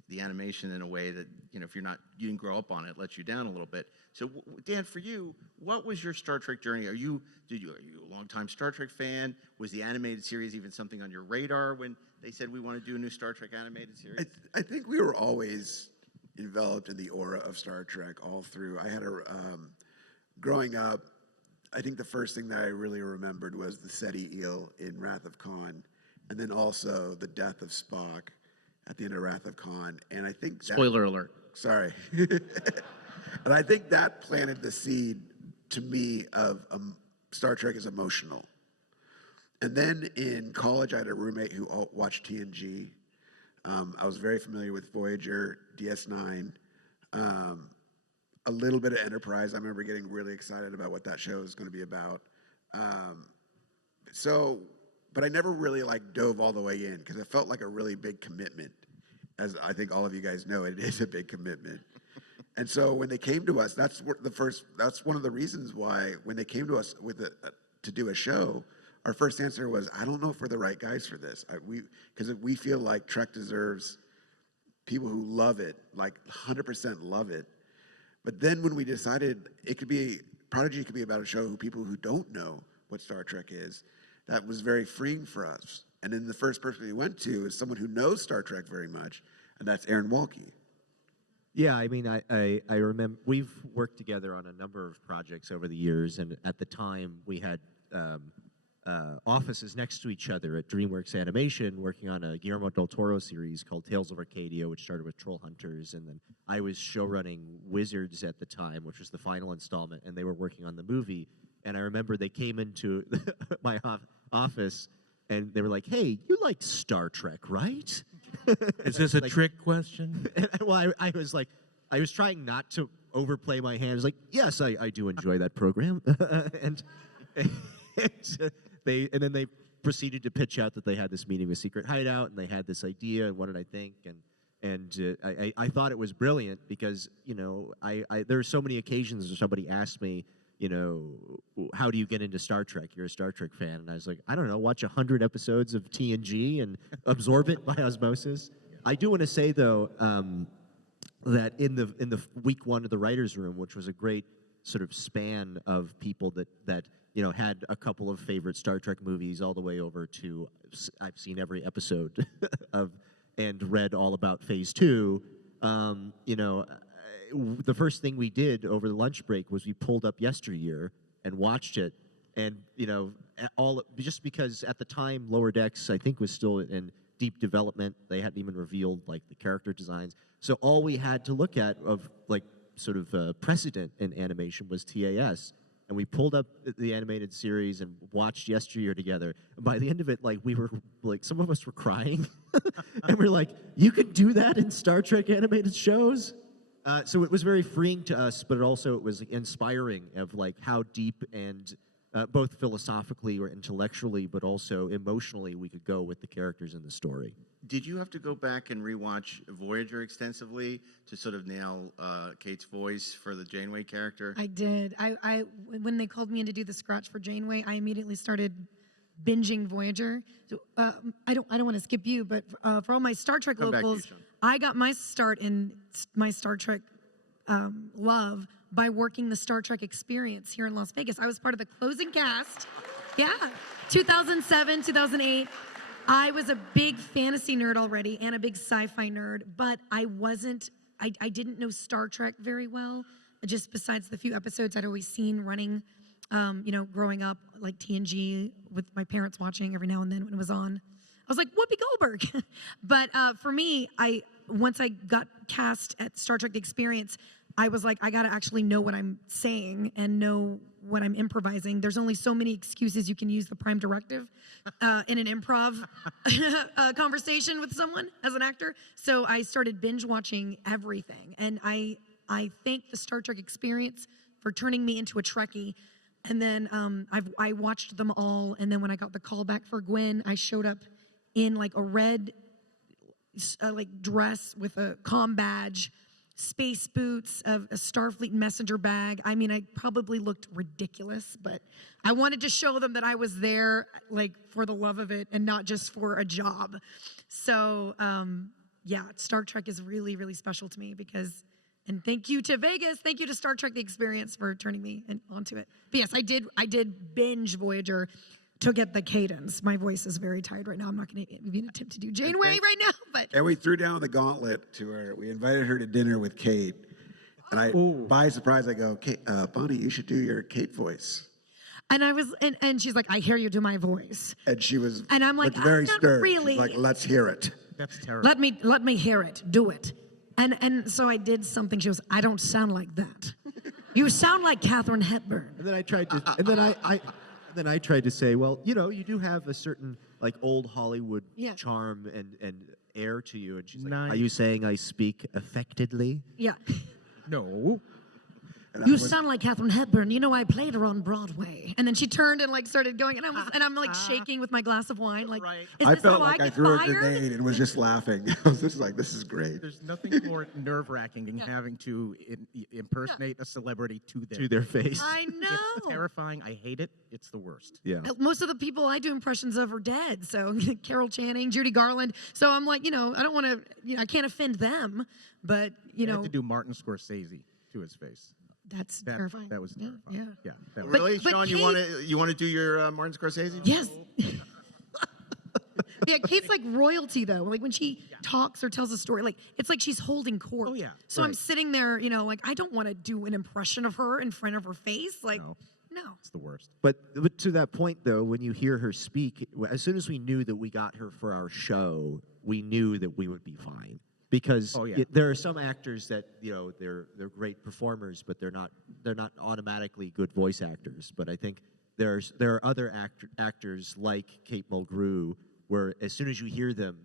the animation in a way that, you know, if you didn't grow up on it, lets you down a little bit. So, Dan, for you, what was your Star Trek journey? Are you a longtime Star Trek fan? Was the animated series even something on your radar when they said we want to do a new Star Trek animated series? I think we were always enveloped in the aura of Star Trek all through. I had growing up, I think the first thing that I really remembered was the SETI eel in Wrath of Khan, and then also the death of Spock at the end of Wrath of Khan. And I think Spoiler alert. Sorry. And I think that planted the seed to me of Star Trek is emotional. And then in college, I had a roommate who watched TNG. I was very familiar with Voyager, DS9, a little bit of Enterprise. I remember getting really excited about what that show was going to be about. But I never really dove all the way in, because it felt like a really big commitment. As I think all of you guys know, it is a big commitment. And so when they came to us, that's one of the reasons why when they came to us to do a show, our first answer was, I don't know if we're the right guys for this. Because we feel like Trek deserves people who love it, like 100% love it. But then when we decided Prodigy could be about a show people who don't know what Star Trek is, that was very freeing for us. And then the first person we went to is someone who knows Star Trek very much, and that's Aaron WALTKE. Yeah, I mean, I remember we've worked together on a number of projects over the years, and at the time we had offices next to each other at DreamWorks Animation, working on a Guillermo del Toro series called Tales of Arcadia, which started with Troll Hunters, and then I was showrunning Wizards at the time, which was the final installment, and they were working on the movie. And I remember they came into my office, and they were like, "Hey, you like Star Trek, right?" Is this a trick question? Well, I was like, I was trying not to overplay my hand. I was like, "Yes, I do enjoy that program," and then they proceeded to pitch out that they had this meeting with Secret Hideout, and they had this idea, and what did I think? And I thought it was brilliant, because, you know, there are so many occasions where somebody asked me, you know, how do you get into Star Trek? You're a Star Trek fan. And I was like, I don't know, watch 100 episodes of TNG and absorb it by osmosis. I do want to say, though, that in the week one of the writer's room, which was a great sort of span of people that you know, had a couple of favorite Star Trek movies all the way over to I've seen every episode and read all about Phase 2, you know, the first thing we did over the lunch break was we pulled up Yesteryear and watched it, and, you know, just because at the time Lower Decks, I think, was still in deep development. They hadn't even revealed like the character designs, so all we had to look at of like sort of precedent in animation was TAS, and we pulled up the animated series and watched Yesteryear together. And by the end of it, like, we were like, some of us were crying, and we're like, you could do that in Star Trek animated shows. So it was very freeing to us, but it was inspiring of like how deep and both philosophically or intellectually, but also emotionally, we could go with the characters in the story. Did you have to go back and rewatch Voyager extensively to sort of nail Kate's voice for the Janeway character? I did. When they called me in to do the scratch for Janeway, I immediately started binging Voyager. So, I don't want to skip you, but for all my Star Trek locals, I got my start in my Star Trek love by working the Star Trek experience here in Las Vegas. I was part of the closing cast. Yeah, 2007, 2008. I was a big fantasy nerd already and a big sci-fi nerd, but I didn't know Star Trek very well, just besides the few episodes I'd always seen running, growing up, like TNG with my parents watching every now and then when it was on. I was like, Whoopi Goldberg. But for me, once I got cast at Star Trek The Experience, I was like, I got to actually know what I'm saying and know what I'm improvising. There's only so many excuses you can use the prime directive in an improv conversation with someone as an actor. So I started binge watching everything. And I thank the Star Trek Experience for turning me into a Trekkie. And then I watched them all. And then when I got the call back for Gwen, I showed up in like a red dress with a comm badge, space boots, a Starfleet messenger bag. I mean, I probably looked ridiculous, but I wanted to show them that I was there like for the love of it and not just for a job. So yeah, Star Trek is really, really special to me because, and thank you to Vegas, thank you to Star Trek The Experience for turning me onto it. But yes, I did binge Voyager to get the cadence. My voice is very tired right now. I'm not going to even attempt to do Janeway right now. But and we threw down the gauntlet to her. We invited her to dinner with Kate. And by surprise, I go, Kate, Bonnie, you should do your Kate voice. And I was, and she's like, I hear you do my voice. And she was, and I'm like, very not stern. really. She's like, let's hear it. That's terrible. Let me hear it. Do it. And so I did something. She goes, I don't sound like that. You sound like Katharine Hepburn. And then I tried to, then I tried to say, well, you do have a certain like old Hollywood charm and air to you. And she's like, are you saying I speak affectedly? Yeah. No. You sound like Katharine Hepburn. You know, I played her on Broadway. And then she turned and like started going, and I'm like shaking with my glass of wine, like, is I this felt how like I get threw fired? a grenade and was just laughing. I was just like, this is great. There's nothing more nerve-wracking than having to impersonate a celebrity to their face. I know. It's terrifying. I hate it. It's the worst. Yeah. Most of the people I do impressions of are dead. So Carol Channing, Judy Garland. So I'm like, I don't want to, I can't offend them, but I had to do Martin Scorsese to his face. That's terrifying. That was terrifying. Yeah. That was Really, but Sean? Kate, You want to do your Martin Scorsese? Yes. Yeah, Kate's like royalty though. Like when she talks or tells a story, like it's like she's holding court. Oh yeah. So I'm sitting there, like I don't want to do an impression of her in front of her face. Like no. It's the worst. But to that point though, when you hear her speak, as soon as we knew that we got her for our show, we knew that we would be fine. Because there are some actors that they're great performers, but they're not automatically good voice actors. But I think there are other actors like Kate Mulgrew, where as soon as you hear them,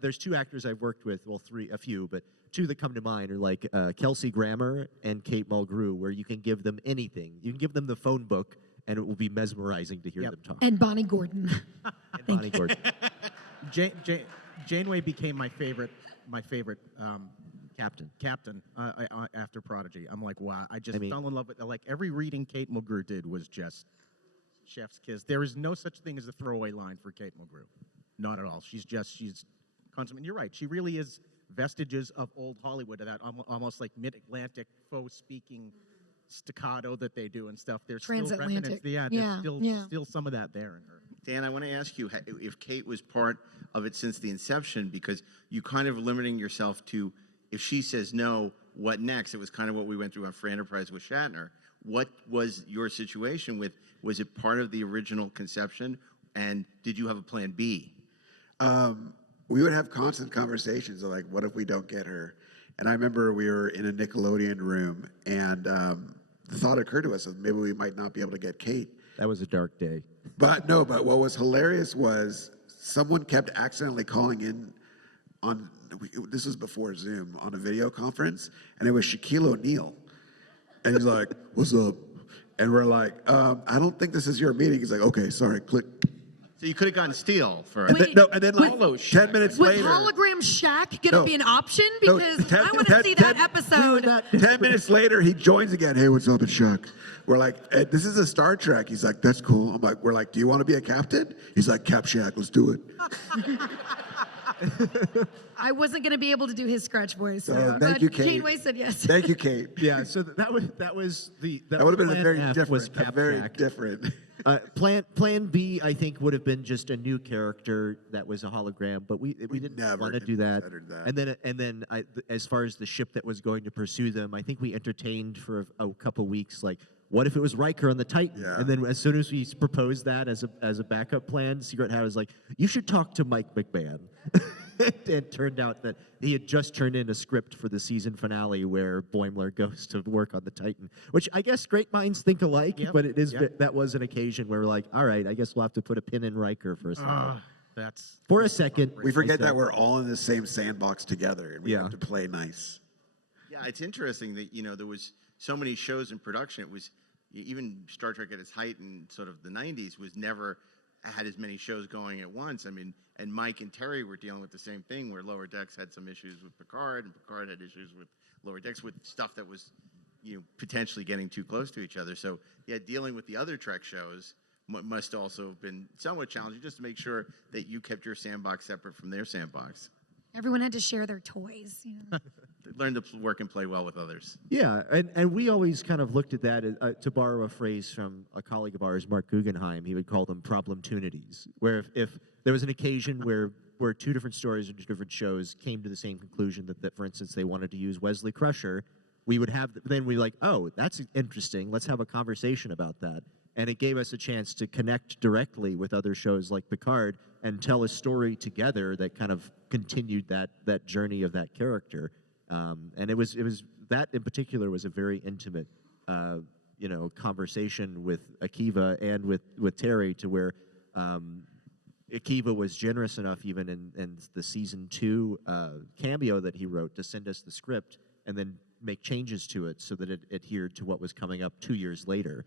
there's two actors I've worked with, well a few, but two that come to mind are like Kelsey Grammer and Kate Mulgrew, where you can give them anything. You can give them the phone book, and it will be mesmerizing to hear them talk. And Bonnie Gordon. Bonnie Gordon. Janeway became my favorite captain after Prodigy. I'm like, wow, I just fell in love with like every reading Kate Mulgrew did was just chef's kiss. There is no such thing as a throwaway line for Kate Mulgrew. Not at all. She's consummate. And you're right. She really is vestiges of old Hollywood, of that almost like mid-Atlantic faux speaking staccato that they do and stuff. There's still remnants. There's still some of that there in her. Dan, I want to ask you if Kate was part of it since the inception, because you kind of limiting yourself to, if she says no, what next? It was kind of what we went through on Free Enterprise with Shatner. What was your situation with, was it part of the original conception, and did you have a plan B? We would have constant conversations of like, what if we don't get her? And I remember we were in a Nickelodeon room, and the thought occurred to us that maybe we might not be able to get Kate. That was a dark day. But what was hilarious was someone kept accidentally calling in on, this was before Zoom, on a video conference, and it was Shaquille O'Neal. And he's like, what's up? And we're like, I don't think this is your meeting. He's like, okay, sorry, click. So you could have gotten Steele for and then like 10 minutes later. Was hologram Shaq going to be an option? Because I want to see that episode. 10 minutes later, he joins again. Hey, what's up, it's Shaq. We're like, hey, this is a Star Trek. He's like, that's cool. We're like, do you want to be a captain? He's like, Cap Shaq, let's do it. I wasn't going to be able to do his scratch voice. So thank you, Kate. Janeway said yes. Thank you, Kate. Yeah, so that was the That would have been a very F was different, very Capjack. different. Plan B, I think, would have been just a new character that was a hologram, but we didn't want to do that. And then as far as the ship that was going to pursue them, I think we entertained for a couple weeks, like, what if it was Riker on the Titan? Yeah. And then as soon as we proposed that as a backup plan, Secret Hat was like, you should talk to Mike McMahon. It turned out that he had just turned in a script for the season finale where Boimler goes to work on the Titan, which I guess great minds think alike, but it is that was an occasion where we're like, all right, I guess we'll have to put a pin in Riker for a second. For a second. We forget that we're all in the same sandbox together, and we have to play nice. Yeah, it's interesting that, there was so many shows in production. It was, even Star Trek at its height in sort of the 90s was never had as many shows going at once. I mean, and Mike and Terry were dealing with the same thing, where Lower Decks had some issues with Picard, and Picard had issues with Lower Decks, with stuff that was, potentially getting too close to each other. So, yeah, dealing with the other Trek shows must also have been somewhat challenging, just to make sure that you kept your sandbox separate from their sandbox. Everyone had to share their toys. Learn to work and play well with others. Yeah, and we always kind of looked at that, to borrow a phrase from a colleague of ours, Mark Guggenheim, he would call them problemtunities, where if there was an occasion where two different stories or two different shows came to the same conclusion that, for instance, they wanted to use Wesley Crusher, we would have, then we'd like, oh, that's interesting, let's have a conversation about that. And it gave us a chance to connect directly with other shows like Picard and tell a story together that kind of continued that journey of that character. And it was that in particular was a very intimate, conversation with Akiva and with Terry, to where Akiva was generous enough, even in the season 2 cameo that he wrote, to send us the script and then make changes to it so that it adhered to what was coming up 2 years later.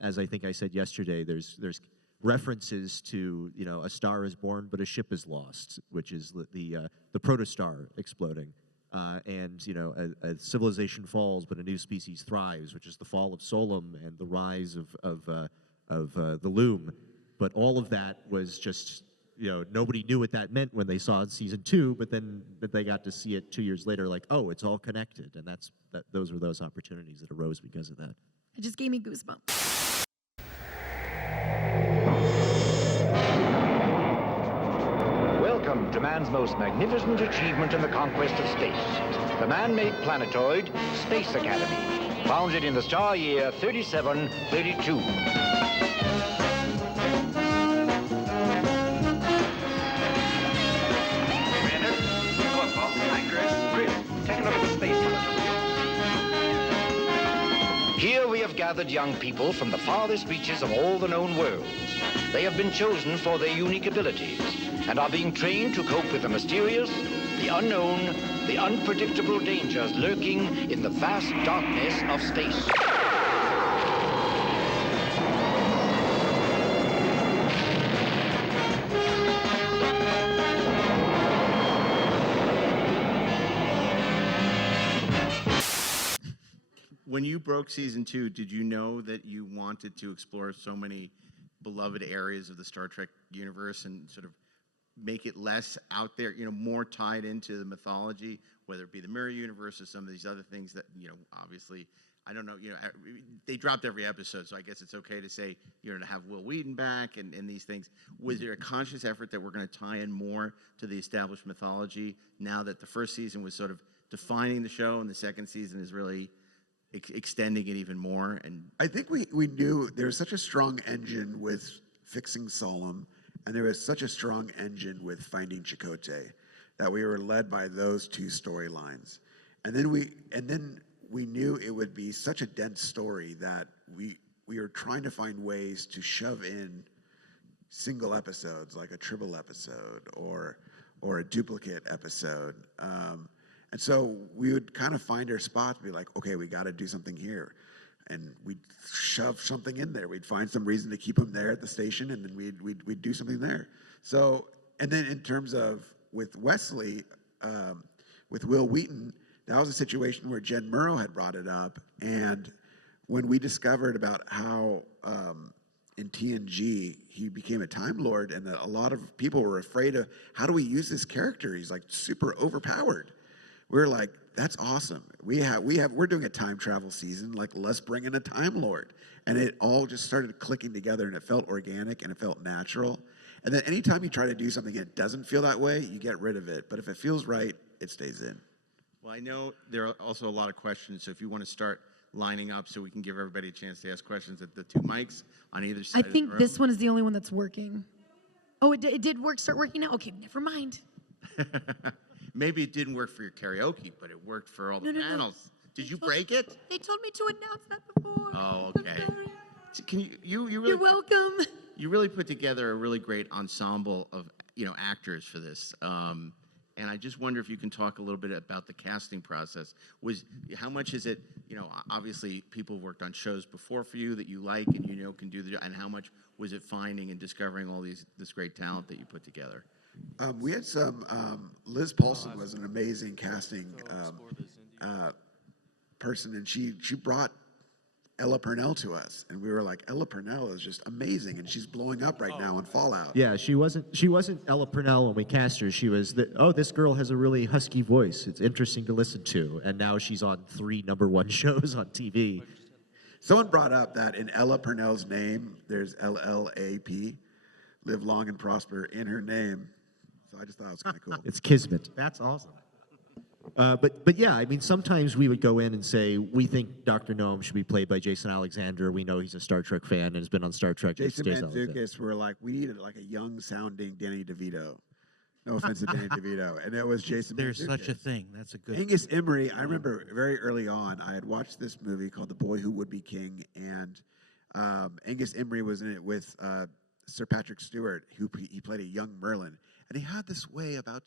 As I think I said yesterday, there's references to, A Star is Born, but a Ship is Lost, which is the protostar exploding. And a civilization falls, but a new species thrives, which is the fall of Solum and the rise of the Loom. But all of that was just, nobody knew what that meant when they saw it in season 2, but then they got to see it 2 years later, like, oh, it's all connected, and those were those opportunities that arose because of that. It just gave me goosebumps. Welcome to man's most magnificent achievement in the conquest of space, the man-made planetoid, Space Academy, founded in the star year 3732. Commander, go up, Bob. Hi, Chris. Chris, take a look at the space telescope. Here we have gathered young people from the farthest reaches of all the known worlds. They have been chosen for their unique abilities and are being trained to cope with the mysterious, the unknown, the unpredictable dangers lurking in the vast darkness of space. When you broke season 2, did you know that you wanted to explore so many beloved areas of the Star Trek universe and sort of make it less out there, more tied into the mythology, whether it be the Mirror Universe or some of these other things that, obviously, I don't know, they dropped every episode, so I guess it's okay to say, to have Will Wheaton back and these things. Was there a conscious effort that we're going to tie in more to the established mythology now that the first season was sort of defining the show and the second season is really extending it even more? And I think we knew there was such a strong engine with fixing Solum, and there was such a strong engine with finding Chakotay, that we were led by those two storylines. And then we knew it would be such a dense story that we were trying to find ways to shove in single episodes, like a triple episode or a duplicate episode. And so we would kind of find our spot, be like, okay, we got to do something here. And we'd shove something in there. We'd find some reason to keep him there at the station, and then we'd do something there. So, and then in terms of with Wesley, with Will Wheaton, that was a situation where Jen Murrow had brought it up. And when we discovered about how in TNG, he became a Time Lord, and that a lot of people were afraid of, how do we use this character? He's like super overpowered. We're like, that's awesome. We're doing a time travel season. Like, let's bring in a Time Lord, and it all just started clicking together, and it felt organic and it felt natural. And then anytime you try to do something and it doesn't feel that way, you get rid of it. But if it feels right, it stays in. Well, I know there are also a lot of questions, so if you want to start lining up so we can give everybody a chance to ask questions at the 2 mics on either side. I think this one is the only one that's working. Oh, it did work. Start working now. Okay, never mind. Maybe it didn't work for your karaoke, but it worked for all the panels. No. Did you break it? They told me to announce that before. Oh, okay. Can you really? You're welcome. You really put together a really great ensemble of actors for this. And I just wonder if you can talk a little bit about the casting process. How much is it? Obviously people worked on shows before for you that you like and can do and how much was it finding and discovering all this great talent that you put together? We had some. Liz Paulson was an amazing casting person, and she brought Ella Purnell to us, and we were like, Ella Purnell is just amazing, and she's blowing up right now in Fallout. Yeah, she wasn't Ella Purnell when we cast her. She was this girl has a really husky voice. It's interesting to listen to, and now she's on 3 #1 shows on TV. Someone brought up that in Ella Purnell's name, there's LLAP, live long and prosper in her name. So I just thought it was kind of cool. It's kismet. That's awesome. But yeah, I mean, sometimes we would go in and say, we think Dr. Gnome should be played by Jason Alexander. We know he's a Star Trek fan and has been on Star Trek. Jason Mantzoukas were like, we needed like a young-sounding Danny DeVito. No offense to Danny DeVito. And it was Jason There's Mantzoukas. such a thing. That's a good... Angus Emery, I remember very early on, I had watched this movie called The Boy Who Would Be King, and Angus Emery was in it with Sir Patrick Stewart, he played a young Merlin. And he had this way about...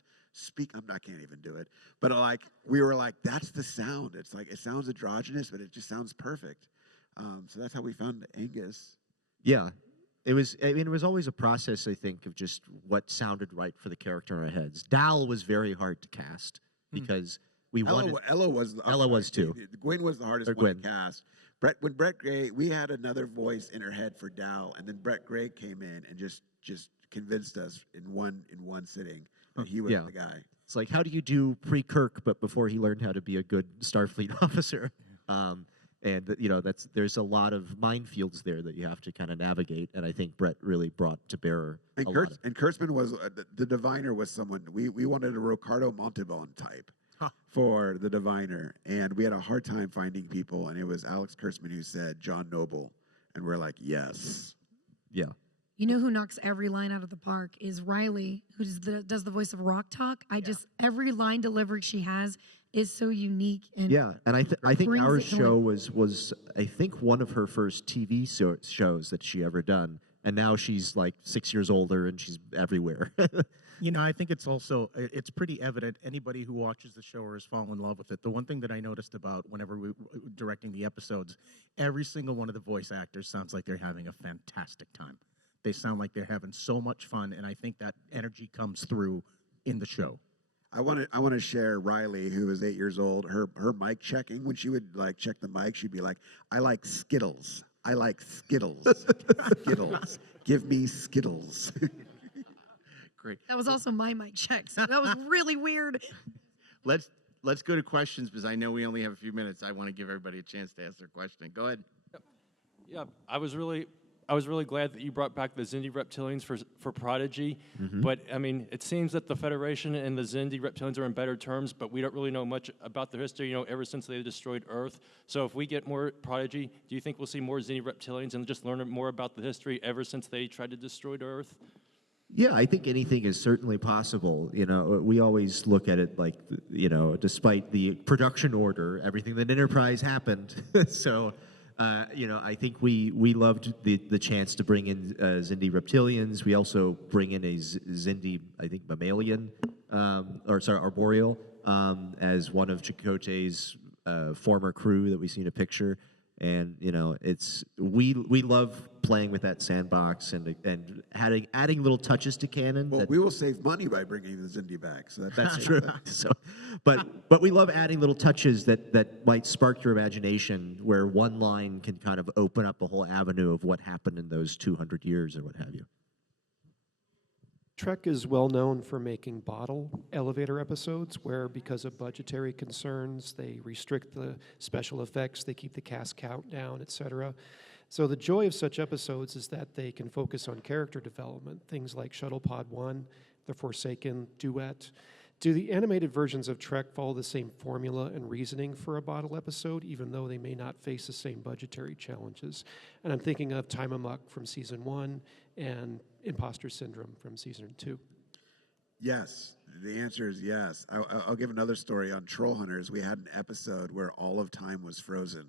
I can't even do it, but like we were like, that's the sound. It's like it sounds androgynous, but it just sounds perfect. So that's how we found Angus. Yeah, it was. I mean, it was always a process. I think of just what sounded right for the character in our heads. Dal was very hard to cast because we wanted. Ella was too. Gwen was the hardest one to cast. When Brett Gray, we had another voice in her head for Dal, and then Brett Gray came in and just convinced us in one sitting. He was the guy. It's like, how do you do pre-Kirk, but before he learned how to be a good Starfleet officer? There's a lot of minefields there that you have to kind of navigate, and I think Brett really brought to bear and Kurtzman was the diviner was someone we wanted a Ricardo Montalban type for the diviner, and we had a hard time finding people, and it was Alex Kurtzman who said John Noble, and we're like, yes, yeah. You know who knocks every line out of the park is Riley, who does the voice of Rock Talk. Every line delivery she has is so unique. And and I think our show was I think one of her first TV shows that she ever done, and now she's like 6 years older and she's everywhere. I think it's pretty evident. Anybody who watches the show or has fallen in love with it. The one thing that I noticed about whenever we were directing the episodes, every single one of the voice actors sounds like they're having a fantastic time. They sound like they're having so much fun, and I think that energy comes through in the show. I want to share Riley, who was 8 years old. Her mic checking, when she would like check the mic, she'd be like, "I like Skittles. I like Skittles. Skittles. Give me Skittles." Great. That was also my mic check, so that was really weird. Let's go to questions because I know we only have a few minutes. I want to give everybody a chance to ask their question. Go ahead. Yeah, I was really glad that you brought back the Xindi reptilians for Prodigy. But, I mean, it seems that the Federation and the Xindi reptilians are in better terms, but we don't really know much about their history, ever since they destroyed Earth. So if we get more Prodigy, do you think we'll see more Xindi reptilians and just learn more about the history ever since they tried to destroy Earth? Yeah, I think anything is certainly possible. We always look at it like, despite the production order, everything that Enterprise happened. So... I think we loved the chance to bring in Xindi reptilians. We also bring in a Xindi, I think, mammalian, arboreal, as one of Chakotay's former crew that we see in a picture. And you know, it's we love playing with that sandbox and adding little touches to canon. Well, we will save money by bringing the Xindi back. So That's true. So, but we love adding little touches that might spark your imagination, where one line can kind of open up a whole avenue of what happened in those 200 years or what have you. Trek is well known for making bottle elevator episodes where, because of budgetary concerns, they restrict the special effects, they keep the cast count down, etc. So the joy of such episodes is that they can focus on character development, things like Shuttle Pod 1, The Forsaken, Duet. Do the animated versions of Trek follow the same formula and reasoning for a bottle episode, even though they may not face the same budgetary challenges? And I'm thinking of Time Amok from Season 1 and Imposter Syndrome from Season 2. Yes, the answer is yes. I'll give another story on Troll Hunters. We had an episode where all of time was frozen.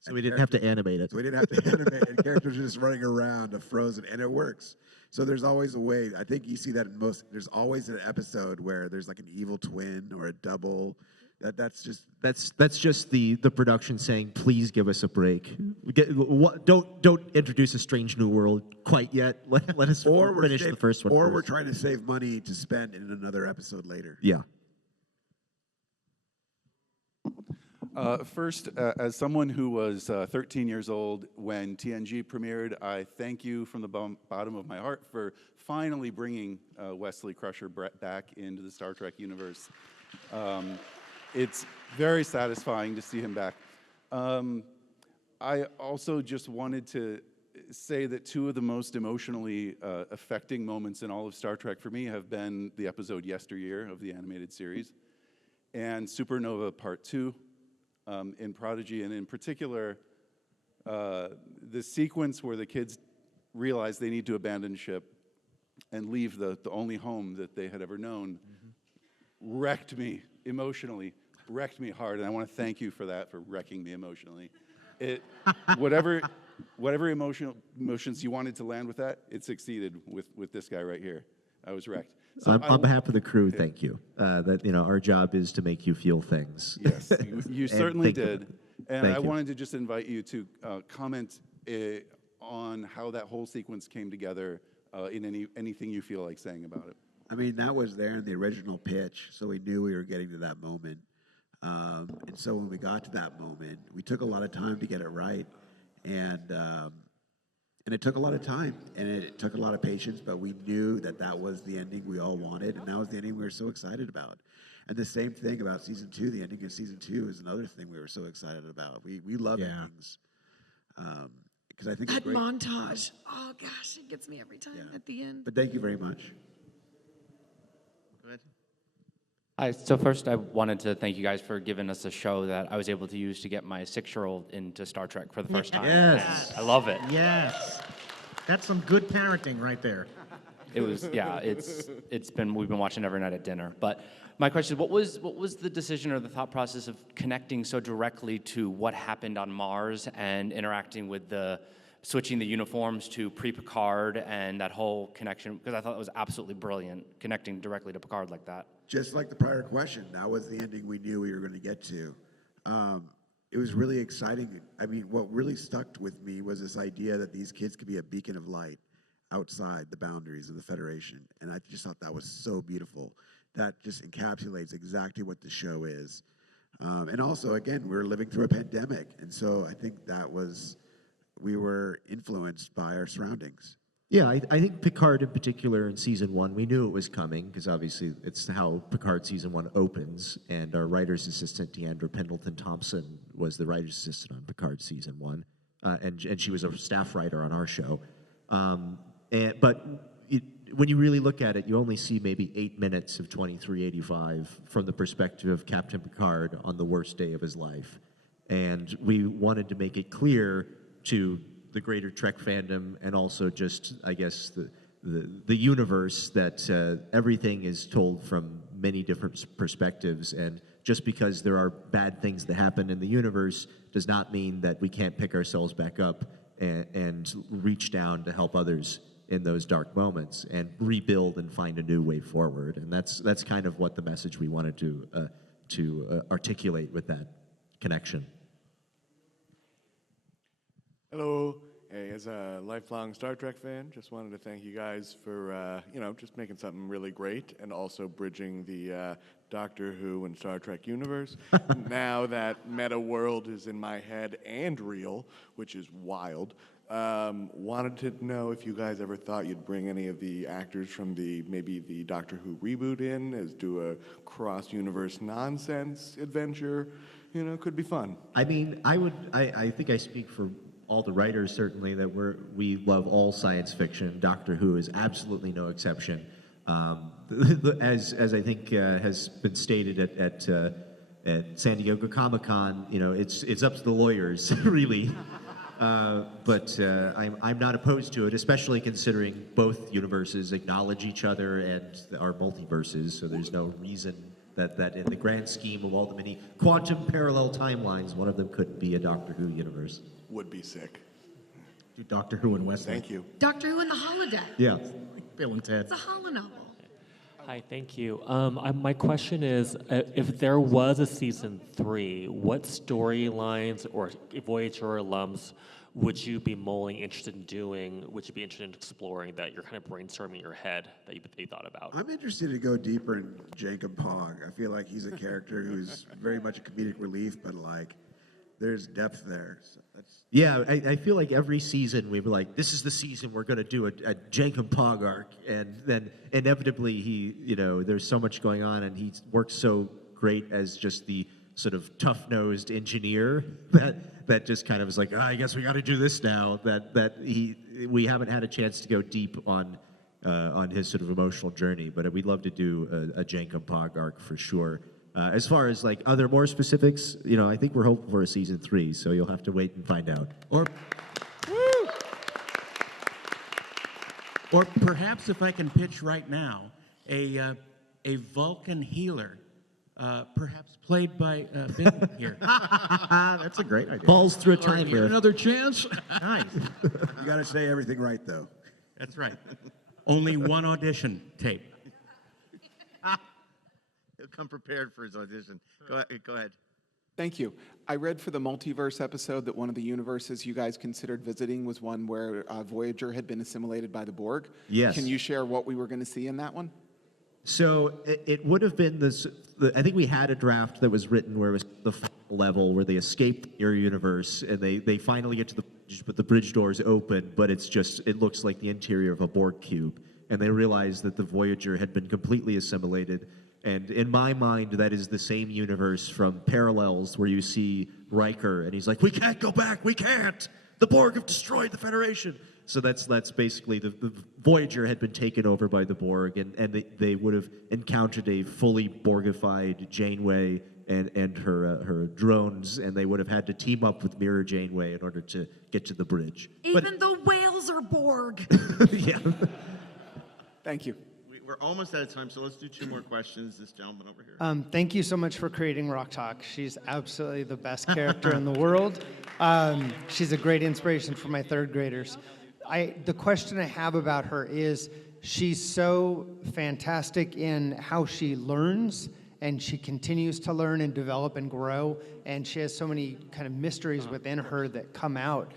So we didn't have to animate it. So we didn't have to animate it. Characters are just running around frozen, and it works. So there's always a way. I think you see that in most. There's always an episode where there's like an evil twin or a double. That's just the production saying, please give us a break. Don't introduce a strange new world quite yet. Let us finish the first one. Or first. we're trying to save money to spend in another episode later. Yeah. First, as someone who was 13 years old when TNG premiered, I thank you from the bottom of my heart for finally bringing Wesley Crusher back into the Star Trek universe. It's very satisfying to see him back. I also just wanted to say that two of the most emotionally affecting moments in all of Star Trek for me have been the episode Yesteryear of the animated series and Supernova Part 2 in Prodigy, and in particular, the sequence where the kids realize they need to abandon ship and leave the only home that they had ever known wrecked me emotionally. Wrecked me hard, and I want to thank you for that, for wrecking me emotionally. Whatever emotions you wanted to land with that, it succeeded with this guy right here. I was wrecked. So on behalf of the crew, thank you. Our job is to make you feel things. Yes, you certainly did. And I you. wanted to just invite you to comment on how that whole sequence came together in anything you feel like saying about it. I mean, that was there in the original pitch, so we knew we were getting to that moment. And so when we got to that moment, we took a lot of time to get it right. And it took a lot of time, and it took a lot of patience, but we knew that that was the ending we all wanted, and that was the ending we were so excited about. And the same thing about Season 2, the ending of Season 2 is another thing we were so excited about. We love endings. Because I think that montage, oh gosh, it gets me every time at the end. But thank you very much. Go ahead. Hi, so first I wanted to thank you guys for giving us a show that I was able to use to get my 6-year-old into Star Trek for the first time. Yes. I love it. Yes. That's some good parenting right there. It was, yeah, we've been watching every night at dinner. But my question is, what was the decision or the thought process of connecting so directly to what happened on Mars and interacting with switching the uniforms to pre-Picard and that whole connection? Because I thought it was absolutely brilliant, connecting directly to Picard like that. Just like the prior question, that was the ending we knew we were going to get to. It was really exciting. I mean, what really stuck with me was this idea that these kids could be a beacon of light outside the boundaries of the Federation. And I just thought that was so beautiful. That just encapsulates exactly what the show is. And also, again, we're living through a pandemic. And so I think we were influenced by our surroundings. Yeah, I think Picard in particular in Season 1, we knew it was coming, because obviously it's how Picard Season 1 opens, and our writer's assistant, Deandra Pendleton-Thompson, was the writer's assistant on Picard Season 1, and she was a staff writer on our show. But when you really look at it, you only see maybe 8 minutes of 2385 from the perspective of Captain Picard on the worst day of his life. And we wanted to make it clear to the greater Trek fandom, and also just, I guess, the universe, that everything is told from many different perspectives, and just because there are bad things that happen in the universe does not mean that we can't pick ourselves back up and reach down to help others in those dark moments and rebuild and find a new way forward. And that's kind of what the message we wanted to articulate with that connection. Hello. Hey, as a lifelong Star Trek fan, just wanted to thank you guys for, just making something really great and also bridging the Doctor Who and Star Trek universe. Now that meta world is in my head and real, which is wild, wanted to know if you guys ever thought you'd bring any of the actors from maybe the Doctor Who reboot in, as do a cross-universe nonsense adventure. Could be fun. I mean, I think I speak for all the writers, certainly, that we love all science fiction. Doctor Who is absolutely no exception. As I think has been stated at San Diego Comic-Con, it's up to the lawyers, really. But I'm not opposed to it, especially considering both universes acknowledge each other and are multiverses, so there's no reason that in the grand scheme of all the many quantum parallel timelines, one of them couldn't be a Doctor Who universe. Would be sick. Do Doctor Who and Wesley. Thank you. Doctor Who in the holodeck. Yeah. Bill and Ted. It's a holonovel. Hi, thank you. My question is, if there was a season 3, what storylines or Voyager alums would you be mainly interested in doing, would you be interested in exploring that you're kind of brainstorming in your head that you thought about? I'm interested to go deeper in Jacob Pog. I feel like he's a character who's very much a comedic relief, but there's depth there. So yeah, I feel like every season we were like, this is the season we're going to do a Jacob Pog arc, and then inevitably there's so much going on, and he works so great as just the sort of tough-nosed engineer that just kind of is like, I guess we got to do this now. We haven't had a chance to go deep on his sort of emotional journey, but we'd love to do a Jacob Pog arc for sure. As far as other more specifics, I think we're hoping for a season 3, so you'll have to wait and find out. Or perhaps if I can pitch right now, a Vulcan healer, perhaps played by Ben here. That's a great idea. Falls through a time Get another chance. Nice. You got to say everything right, though. That's right. Only one audition tape. He'll come prepared for his audition. Go ahead. Thank you. I read for the multiverse episode that one of the universes you guys considered visiting was one where Voyager had been assimilated by the Borg. Yes. Can you share what we were going to see in that one? So it would have been this. I think we had a draft that was written where it was the final level where they escape your universe and they finally get to the bridge, but the bridge doors open, but it looks like the interior of a Borg cube, and they realize that the Voyager had been completely assimilated. And in my mind, that is the same universe from Parallels where you see Riker and he's like, we can't go back, we can't. The Borg have destroyed the Federation. So that's basically the Voyager had been taken over by the Borg, and they would have encountered a fully Borgified Janeway and her drones, and they would have had to team up with Mirror Janeway in order to get to the bridge. Even the whales are Borg. Yeah. Thank you. We're almost out of time, so let's do 2 more questions. This gentleman over here. Thank you so much for creating Rock Talk. She's absolutely the best character in the world. She's a great inspiration for my 3rd graders. The question I have about her is she's so fantastic in how she learns, and she continues to learn and develop and grow, and she has so many kind of mysteries within her that come out.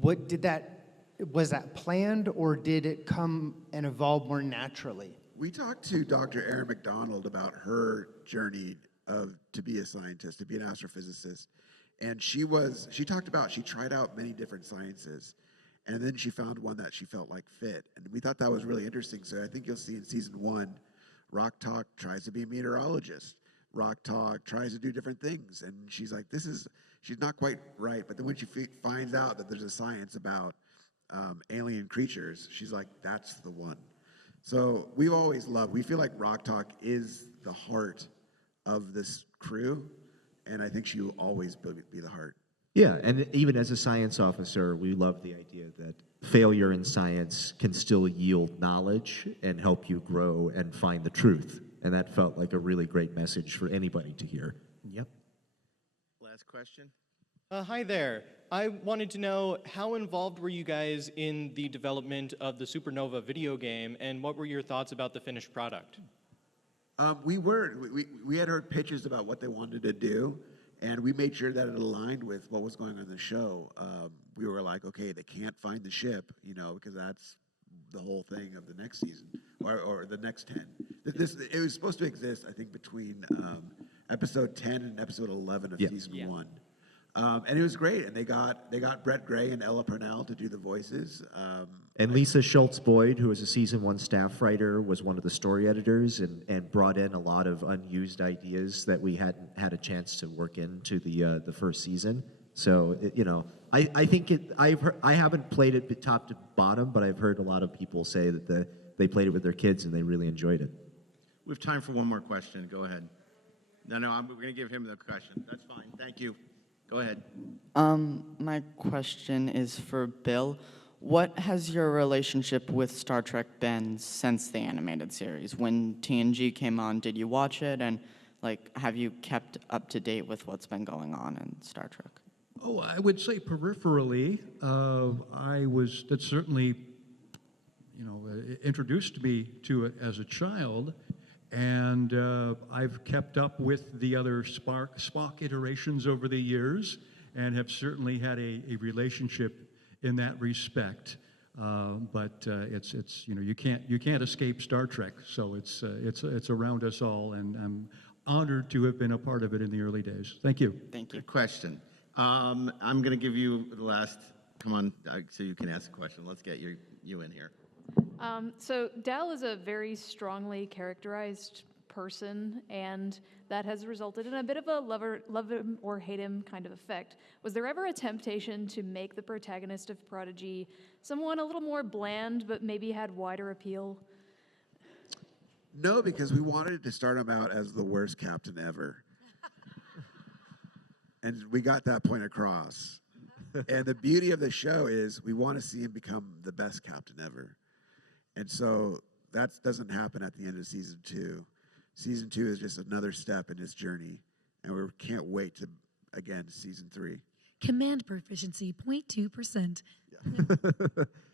Was that planned, or did it come and evolve more naturally? We talked to Dr. Erin McDonald about her journey to be a scientist, to be an astrophysicist. And she tried out many different sciences. And then she found one that she felt like fit. And we thought that was really interesting. So I think you'll see in season 1, Rock Talk tries to be a meteorologist. Rock Talk tries to do different things. And she's like, she's not quite right. But then when she finds out that there's a science about alien creatures, she's like, that's the one. So we feel like Rock Talk is the heart of this crew, and I think she will always be the heart. Yeah, and even as a science officer, we love the idea that failure in science can still yield knowledge and help you grow and find the truth. And that felt like a really great message for anybody to hear. Yep. Last question. Hi there. I wanted to know, how involved were you guys in the development of the Supernova video game, and what were your thoughts about the finished product? We had heard pitches about what they wanted to do, and we made sure that it aligned with what was going on in the show. we were like, okay, they can't find the ship, you know, because that's the whole thing of the next season or the next 10. It was supposed to exist, I think, between episode 10 and episode 11 of season 1. And it was great, and they got Brett Gray and Ella Purnell to do the voices. And Lisa Schultz Boyd, who was a season 1 staff writer, was one of the story editors and brought in a lot of unused ideas that we hadn't had a chance to work into the first season. So you know, I think I haven't played it top to bottom, but I've heard a lot of people say that they played it with their kids and they really enjoyed it. We have time for one more question. Go ahead. No, we're going to give him the question. That's fine. Thank you. Go ahead. My question is for Bill. What has your relationship with Star Trek been since the animated series? When TNG came on, did you watch it? And like, have you kept up to date with what's been going on in Star Trek? Oh, I would say peripherally. That certainly, you know, introduced me to it as a child. And I've kept up with the other Spock iterations over the years and have certainly had a relationship in that respect. But it's you know, you can't escape Star Trek, so it's around us all, and I'm honored to have been a part of it in the early days. Thank you. Thank you. Good question. I'm going to give you the last. Come on, so you can ask a question. Let's get you in here. So Dal is a very strongly characterized person, and that has resulted in a bit of a love him or hate him kind of effect. Was there ever a temptation to make the protagonist of Prodigy someone a little more bland, but maybe had wider appeal? No, because we wanted to start him out as the worst captain ever. And we got that point across. And the beauty of the show is we want to see him become the best captain ever. And so that doesn't happen at the end of season 2. Season 2 is just another step in his journey. And we can't wait to, again, season 3. Command proficiency, 0.2%.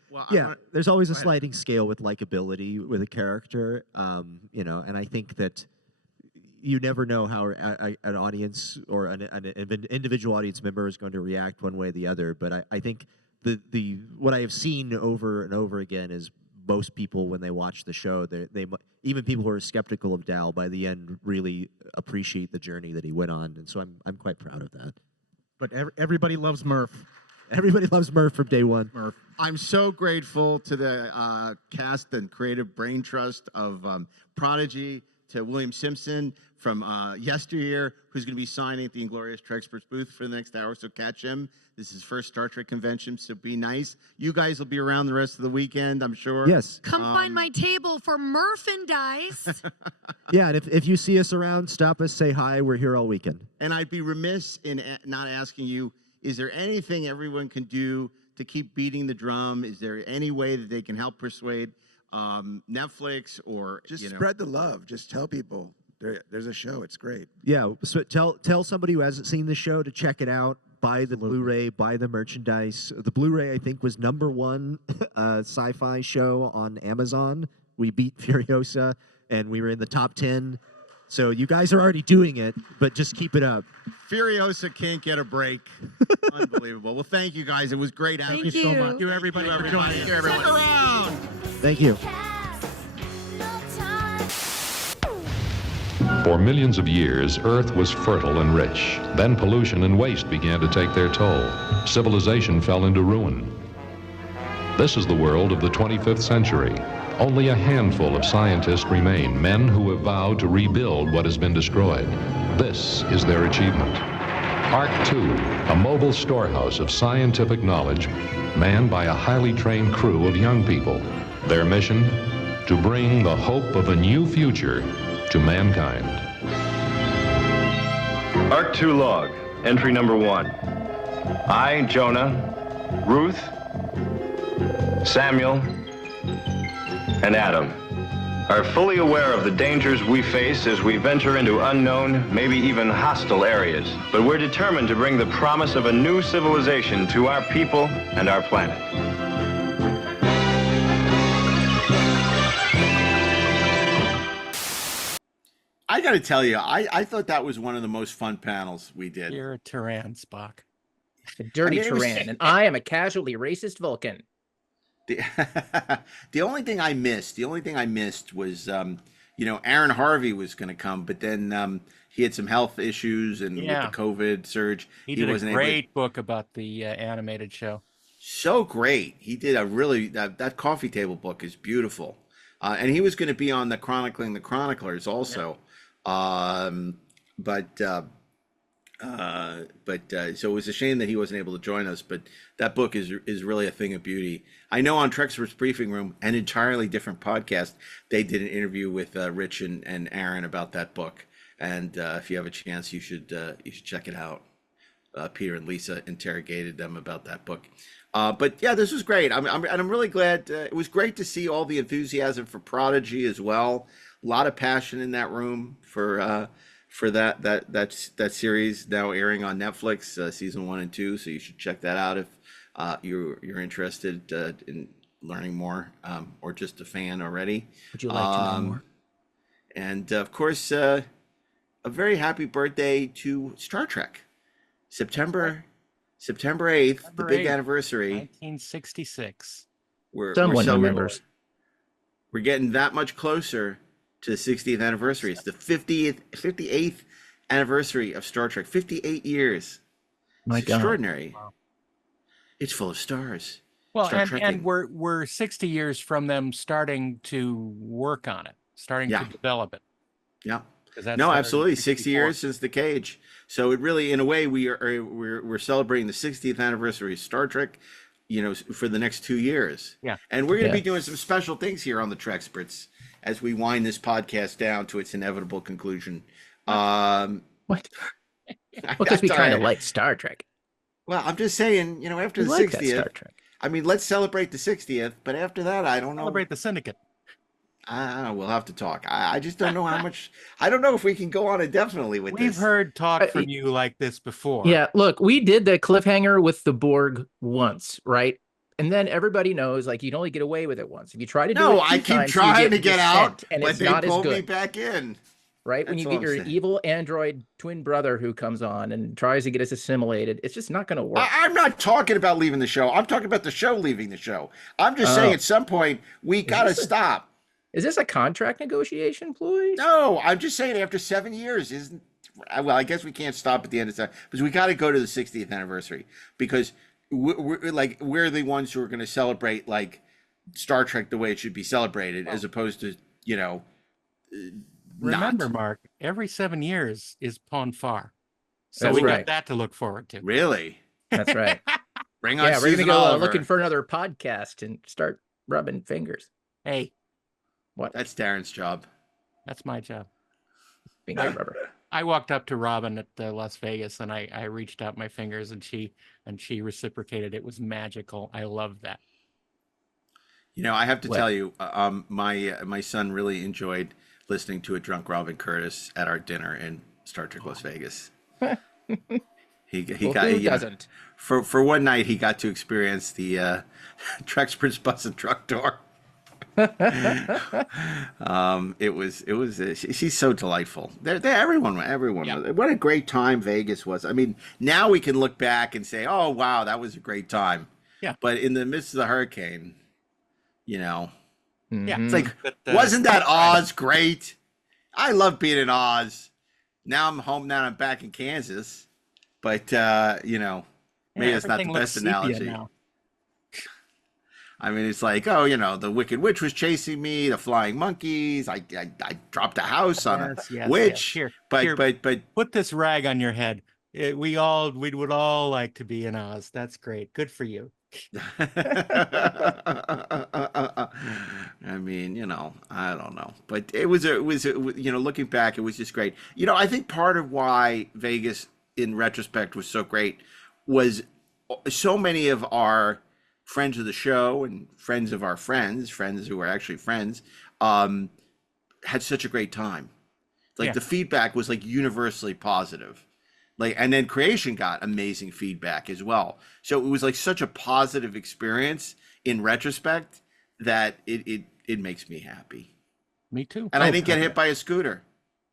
Well, there's always a sliding scale with likability with a character, you know, and I think that you never know how an audience or an individual audience member is going to react one way or the other. But I think what I have seen over and over again is most people, when they watch the show, they even people who are skeptical of Dal, by the end really appreciate the journey that he went on, and so I'm quite proud of that. But everybody loves Murph. Everybody loves Murph from day one. Murph. I'm so grateful to the cast and creative brain trust of Prodigy, to William Simpson from Yesteryear, who's going to be signing at the Inglorious Treksperts booth for the next hour, so catch him. This is his first Star Trek convention, so be nice. You guys will be around the rest of the weekend, I'm sure. Yes. Come find my table for merchandise. Yeah, and if you see us around, stop us, say hi. We're here all weekend. And I'd be remiss in not asking you, is there anything everyone can do to keep beating the drum? Is there any way that they can help persuade Netflix or just spread the love? Just tell people there's a show. It's great. Yeah, so tell somebody who hasn't seen the show to check it out. Buy the Blu-ray, buy the merchandise. The Blu-ray, I think, was #1 sci-fi show on Amazon. We beat Furiosa, and we were in the top 10. So you guys are already doing it, but just keep it up. Furiosa can't get a break. Unbelievable. Well, thank you guys. It was great having you. Thank you so much. Thank you, everybody, for joining us. Thank you, everyone. Stick around. Thank you. For millions of years, Earth was fertile and rich. Then pollution and waste began to take their toll. Civilization fell into ruin. This is the world of the 25th century. Only a handful of scientists remain, men who have vowed to rebuild what has been destroyed. This is their achievement. Ark 2, a mobile storehouse of scientific knowledge, manned by a highly trained crew of young people. Their mission? To bring the hope of a new future to mankind. Ark 2 log, entry number 1. I, Jonah, Ruth, Samuel, and Adam are fully aware of the dangers we face as we venture into unknown, maybe even hostile areas. But we're determined to bring the promise of a new civilization to our people and our planet. I got to tell you, I thought that was one of the most fun panels we did. You're a tyran, Spock. The dirty I mean, Tyrann, and I am a casually racist Vulcan. The only thing I missed was, Aaron Harvey was going to come, but then he had some health issues, and with the COVID surge, he did wasn't a able. great book about the animated show. So great. He did a really, that coffee table book is beautiful. And he was going to be on the Chronicling the Chroniclers also. Yeah. So it was a shame that he wasn't able to join us, but that book is really a thing of beauty. I know on Treksperts Briefing Room, an entirely different podcast, they did an interview with Rich and Aaron about that book. And if you have a chance, you should check it out. Peter and Lisa interrogated them about that book. But yeah, this was great. I'm really glad. It was great to see all the enthusiasm for Prodigy as well. A lot of passion in that room for that series, now airing on Netflix, season 1 and 2. So you should check that out if you're interested in learning more, or just a fan already. Would you like to know more? And of course, a very happy birthday to Star Trek. September 8th, the big anniversary. 1966. Someone remembers. We're getting that much closer to the 60th anniversary. It's the 58th anniversary of Star Trek. 58 years. My It's God. extraordinary. Wow. It's full of stars. Well, Star and Trekking. we're 60 years from them starting to work on it, starting to develop it. Yeah. 'Cause that No, started in absolutely. 60 64. years since the Cage. So it really, in a way, we're celebrating the 60th anniversary of Star Trek, for the next 2 years. Yeah. And we're going to Yeah. be doing some special things here on the Treksperts as we wind this podcast down to its inevitable conclusion. What? Because we kind of like Star Trek. Well, I'm just saying, after We the like that 60th, Star Trek. I mean, let's celebrate the 60th, but after that, I don't know. Celebrate the Syndicate. We'll have to talk. I just don't know how much. I don't know if we can go on indefinitely with We've this. heard talk from you like this before. Yeah, look, we did the cliffhanger with the Borg once, right? And then everybody knows, like, you'd only get away with it once. If you try to do it No, two I keep times, you trying to get resent, out, and but it's they not as pull me good. back in. Right? When That's you all get I'm your saying. evil android twin brother who comes on and tries to get us assimilated, it's just not going to work. I'm not talking about leaving the show. I'm talking about the show leaving the show. I'm just saying at some point we got to stop. Is this a contract negotiation, please? No, I'm just saying after 7 years isn't. Well, I guess we can't stop at the end of time because we got to go to the 60th anniversary because we're the ones who are going to celebrate like Star Trek the way it should be celebrated, as opposed to Remember, Mark, every 7 years is Pon Far. So That's we right. got that to look forward to. Really? That's right. Bring on Yeah, we're Susan going to go Oliver. looking for another podcast and start rubbing fingers. Hey, what? That's Darren's job. That's my job. Finger rubber. I walked up to Robin at Las Vegas and I reached out my fingers and she reciprocated. It was magical. I love that. I have to tell you, my son really enjoyed listening to a drunk Robin Curtis at our dinner in Star Trek Las Vegas. He got who doesn't? For one night he got to experience the Treksperts bus and truck tour. She's so delightful. Everyone. What a great time Vegas was. I mean, now we can look back and say, oh wow, that was a great time. Yeah. But in the midst of the hurricane, Yeah. it's like, wasn't that Oz great? I love being in Oz. Now I'm home. Now I'm back in Kansas. But maybe that's not the everything best looks sepia analogy. now. I mean, it's like, the Wicked Witch was chasing me, the flying monkeys. I dropped a house on a witch. Here, but put this rag on your head. We would all like to be in Oz. That's great. Good for you. I mean, I don't know, but it was looking back, it was just great. I think part of why Vegas, in retrospect, was so great was so many of our friends of the show and friends of our friends who were actually friends, had such a great time. Like the feedback was like universally positive. And then Creation got amazing feedback as well. So it was like such a positive experience in retrospect that it makes me happy. Me too. And I didn't get hit by a scooter.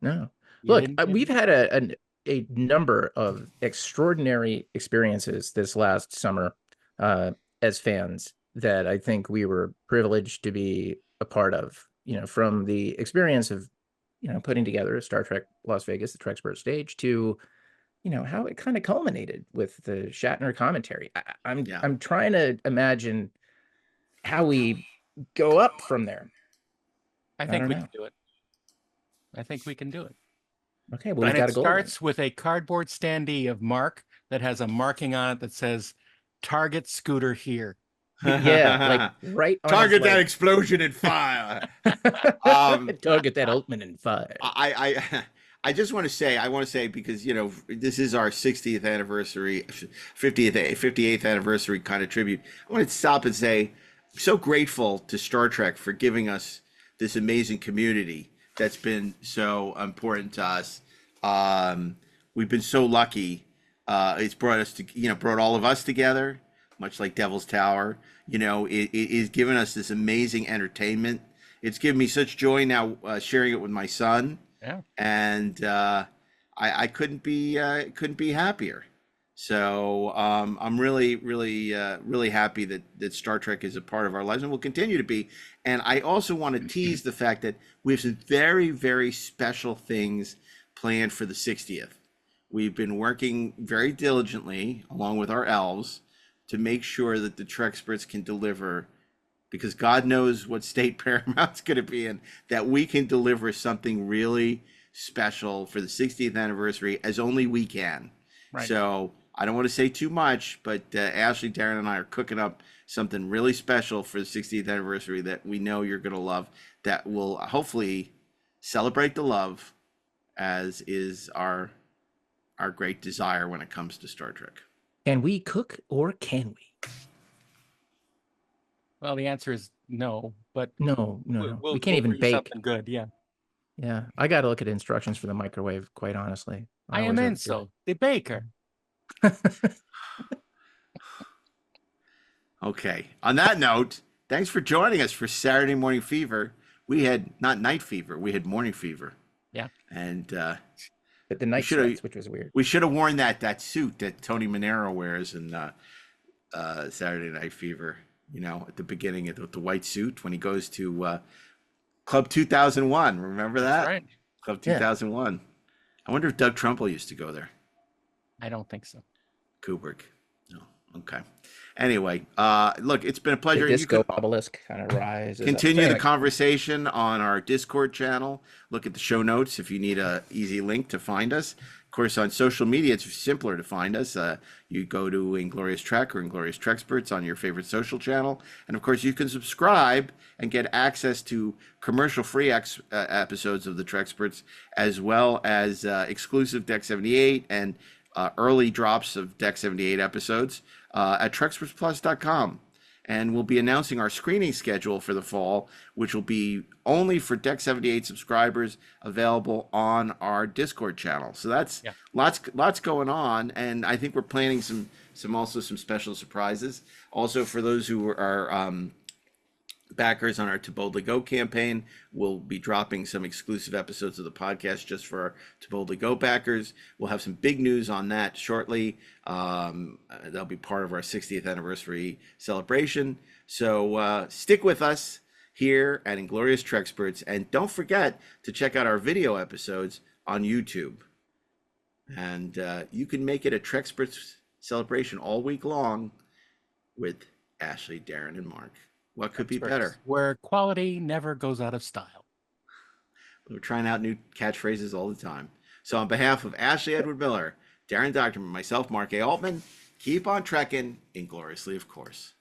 No. Look, we've had a number of extraordinary experiences this last summer as fans that I think we were privileged to be a part of. From the experience of putting together Star Trek Las Vegas, the Treksperts stage, to how it kind of culminated with the Shatner commentary. I'm trying to imagine how we go up from there. I think we can do it. I think we can do it. Okay, well, and we got it to go. Starts with a cardboard standee of Mark that has a marking on it that says "Target scooter here." Yeah, like right on target that explosion and fire. Target that Altman and fire. I just want to say, because this is our 60th anniversary, 58th anniversary kind of tribute. I want to stop and say, I'm so grateful to Star Trek for giving us this amazing community that's been so important to us. We've been so lucky. It's brought us to, brought all of us together, much like Devil's Tower. It's given us this amazing entertainment. It's given me such joy now sharing it with my son. Yeah. And I couldn't be happier. So I'm really happy that Star Trek is a part of our lives and will continue to be. And I also want to tease the fact that we have some very, very special things planned for the 60th. We've been working very diligently along with our elves to make sure that the Treksperts can deliver, because God knows what state Paramount's going to be in, that we can deliver something really special for the 60th anniversary as only we can. Right. So I don't want to say too much, but Ashley, Darren, and I are cooking up something really special for the 60th anniversary that we know you're going to love, that will hopefully celebrate the love, as is our great desire when it comes to Star Trek. Can we cook, or can we? Well, the answer is no, but no. We can't even bake. Something good, yeah. Yeah, I got to look at instructions for the microwave, quite honestly. I am in, so the baker. Okay. On that note, thanks for joining us for Saturday Morning Fever. We had not night fever, we had morning fever. Yeah. And but the night sweats, which was weird. We should have worn that suit that Tony Manero wears in Saturday Night Fever. At the beginning of the white suit when he goes to Club 2001. Remember that? That's right. Club 2001. Yeah. I wonder if Doug Trumbull used to go there. I don't think so. Kubrick. No. Okay. Anyway, look, it's been a pleasure. The disco obelisk kind of rises. Continue the conversation on our Discord channel. Look at the show notes if you need an easy link to find us. Of course, on social media, it's simpler to find us. You go to Inglorious Trek or Inglorious Treksperts on your favorite social channel. And of course, you can subscribe and get access to commercial-free episodes of the Treksperts, as well as exclusive Deck 78 and early drops of Deck 78 episodes at TrekspertsPlus.com. And we'll be announcing our screening schedule for the fall, which will be only for Deck 78 subscribers, available on our Discord channel. So that's lots going on, and I think we're planning some special surprises. Also, for those who are backers on our To Boldly Go campaign, we'll be dropping some exclusive episodes of the podcast just for our To Boldly Go backers. We'll have some big news on that shortly. That'll be part of our 60th anniversary celebration. So stick with us here at Inglorious Treksperts, and don't forget to check out our video episodes on YouTube. And you can make it a Treksperts celebration all week long with Ashley, Darren, and Mark. What could be better? Where quality never goes out of style. We're trying out new catchphrases all the time. So on behalf of Ashley Edward Miller, Daren Docterman, myself, Mark A. Altman, keep on trekking, ingloriously, of course.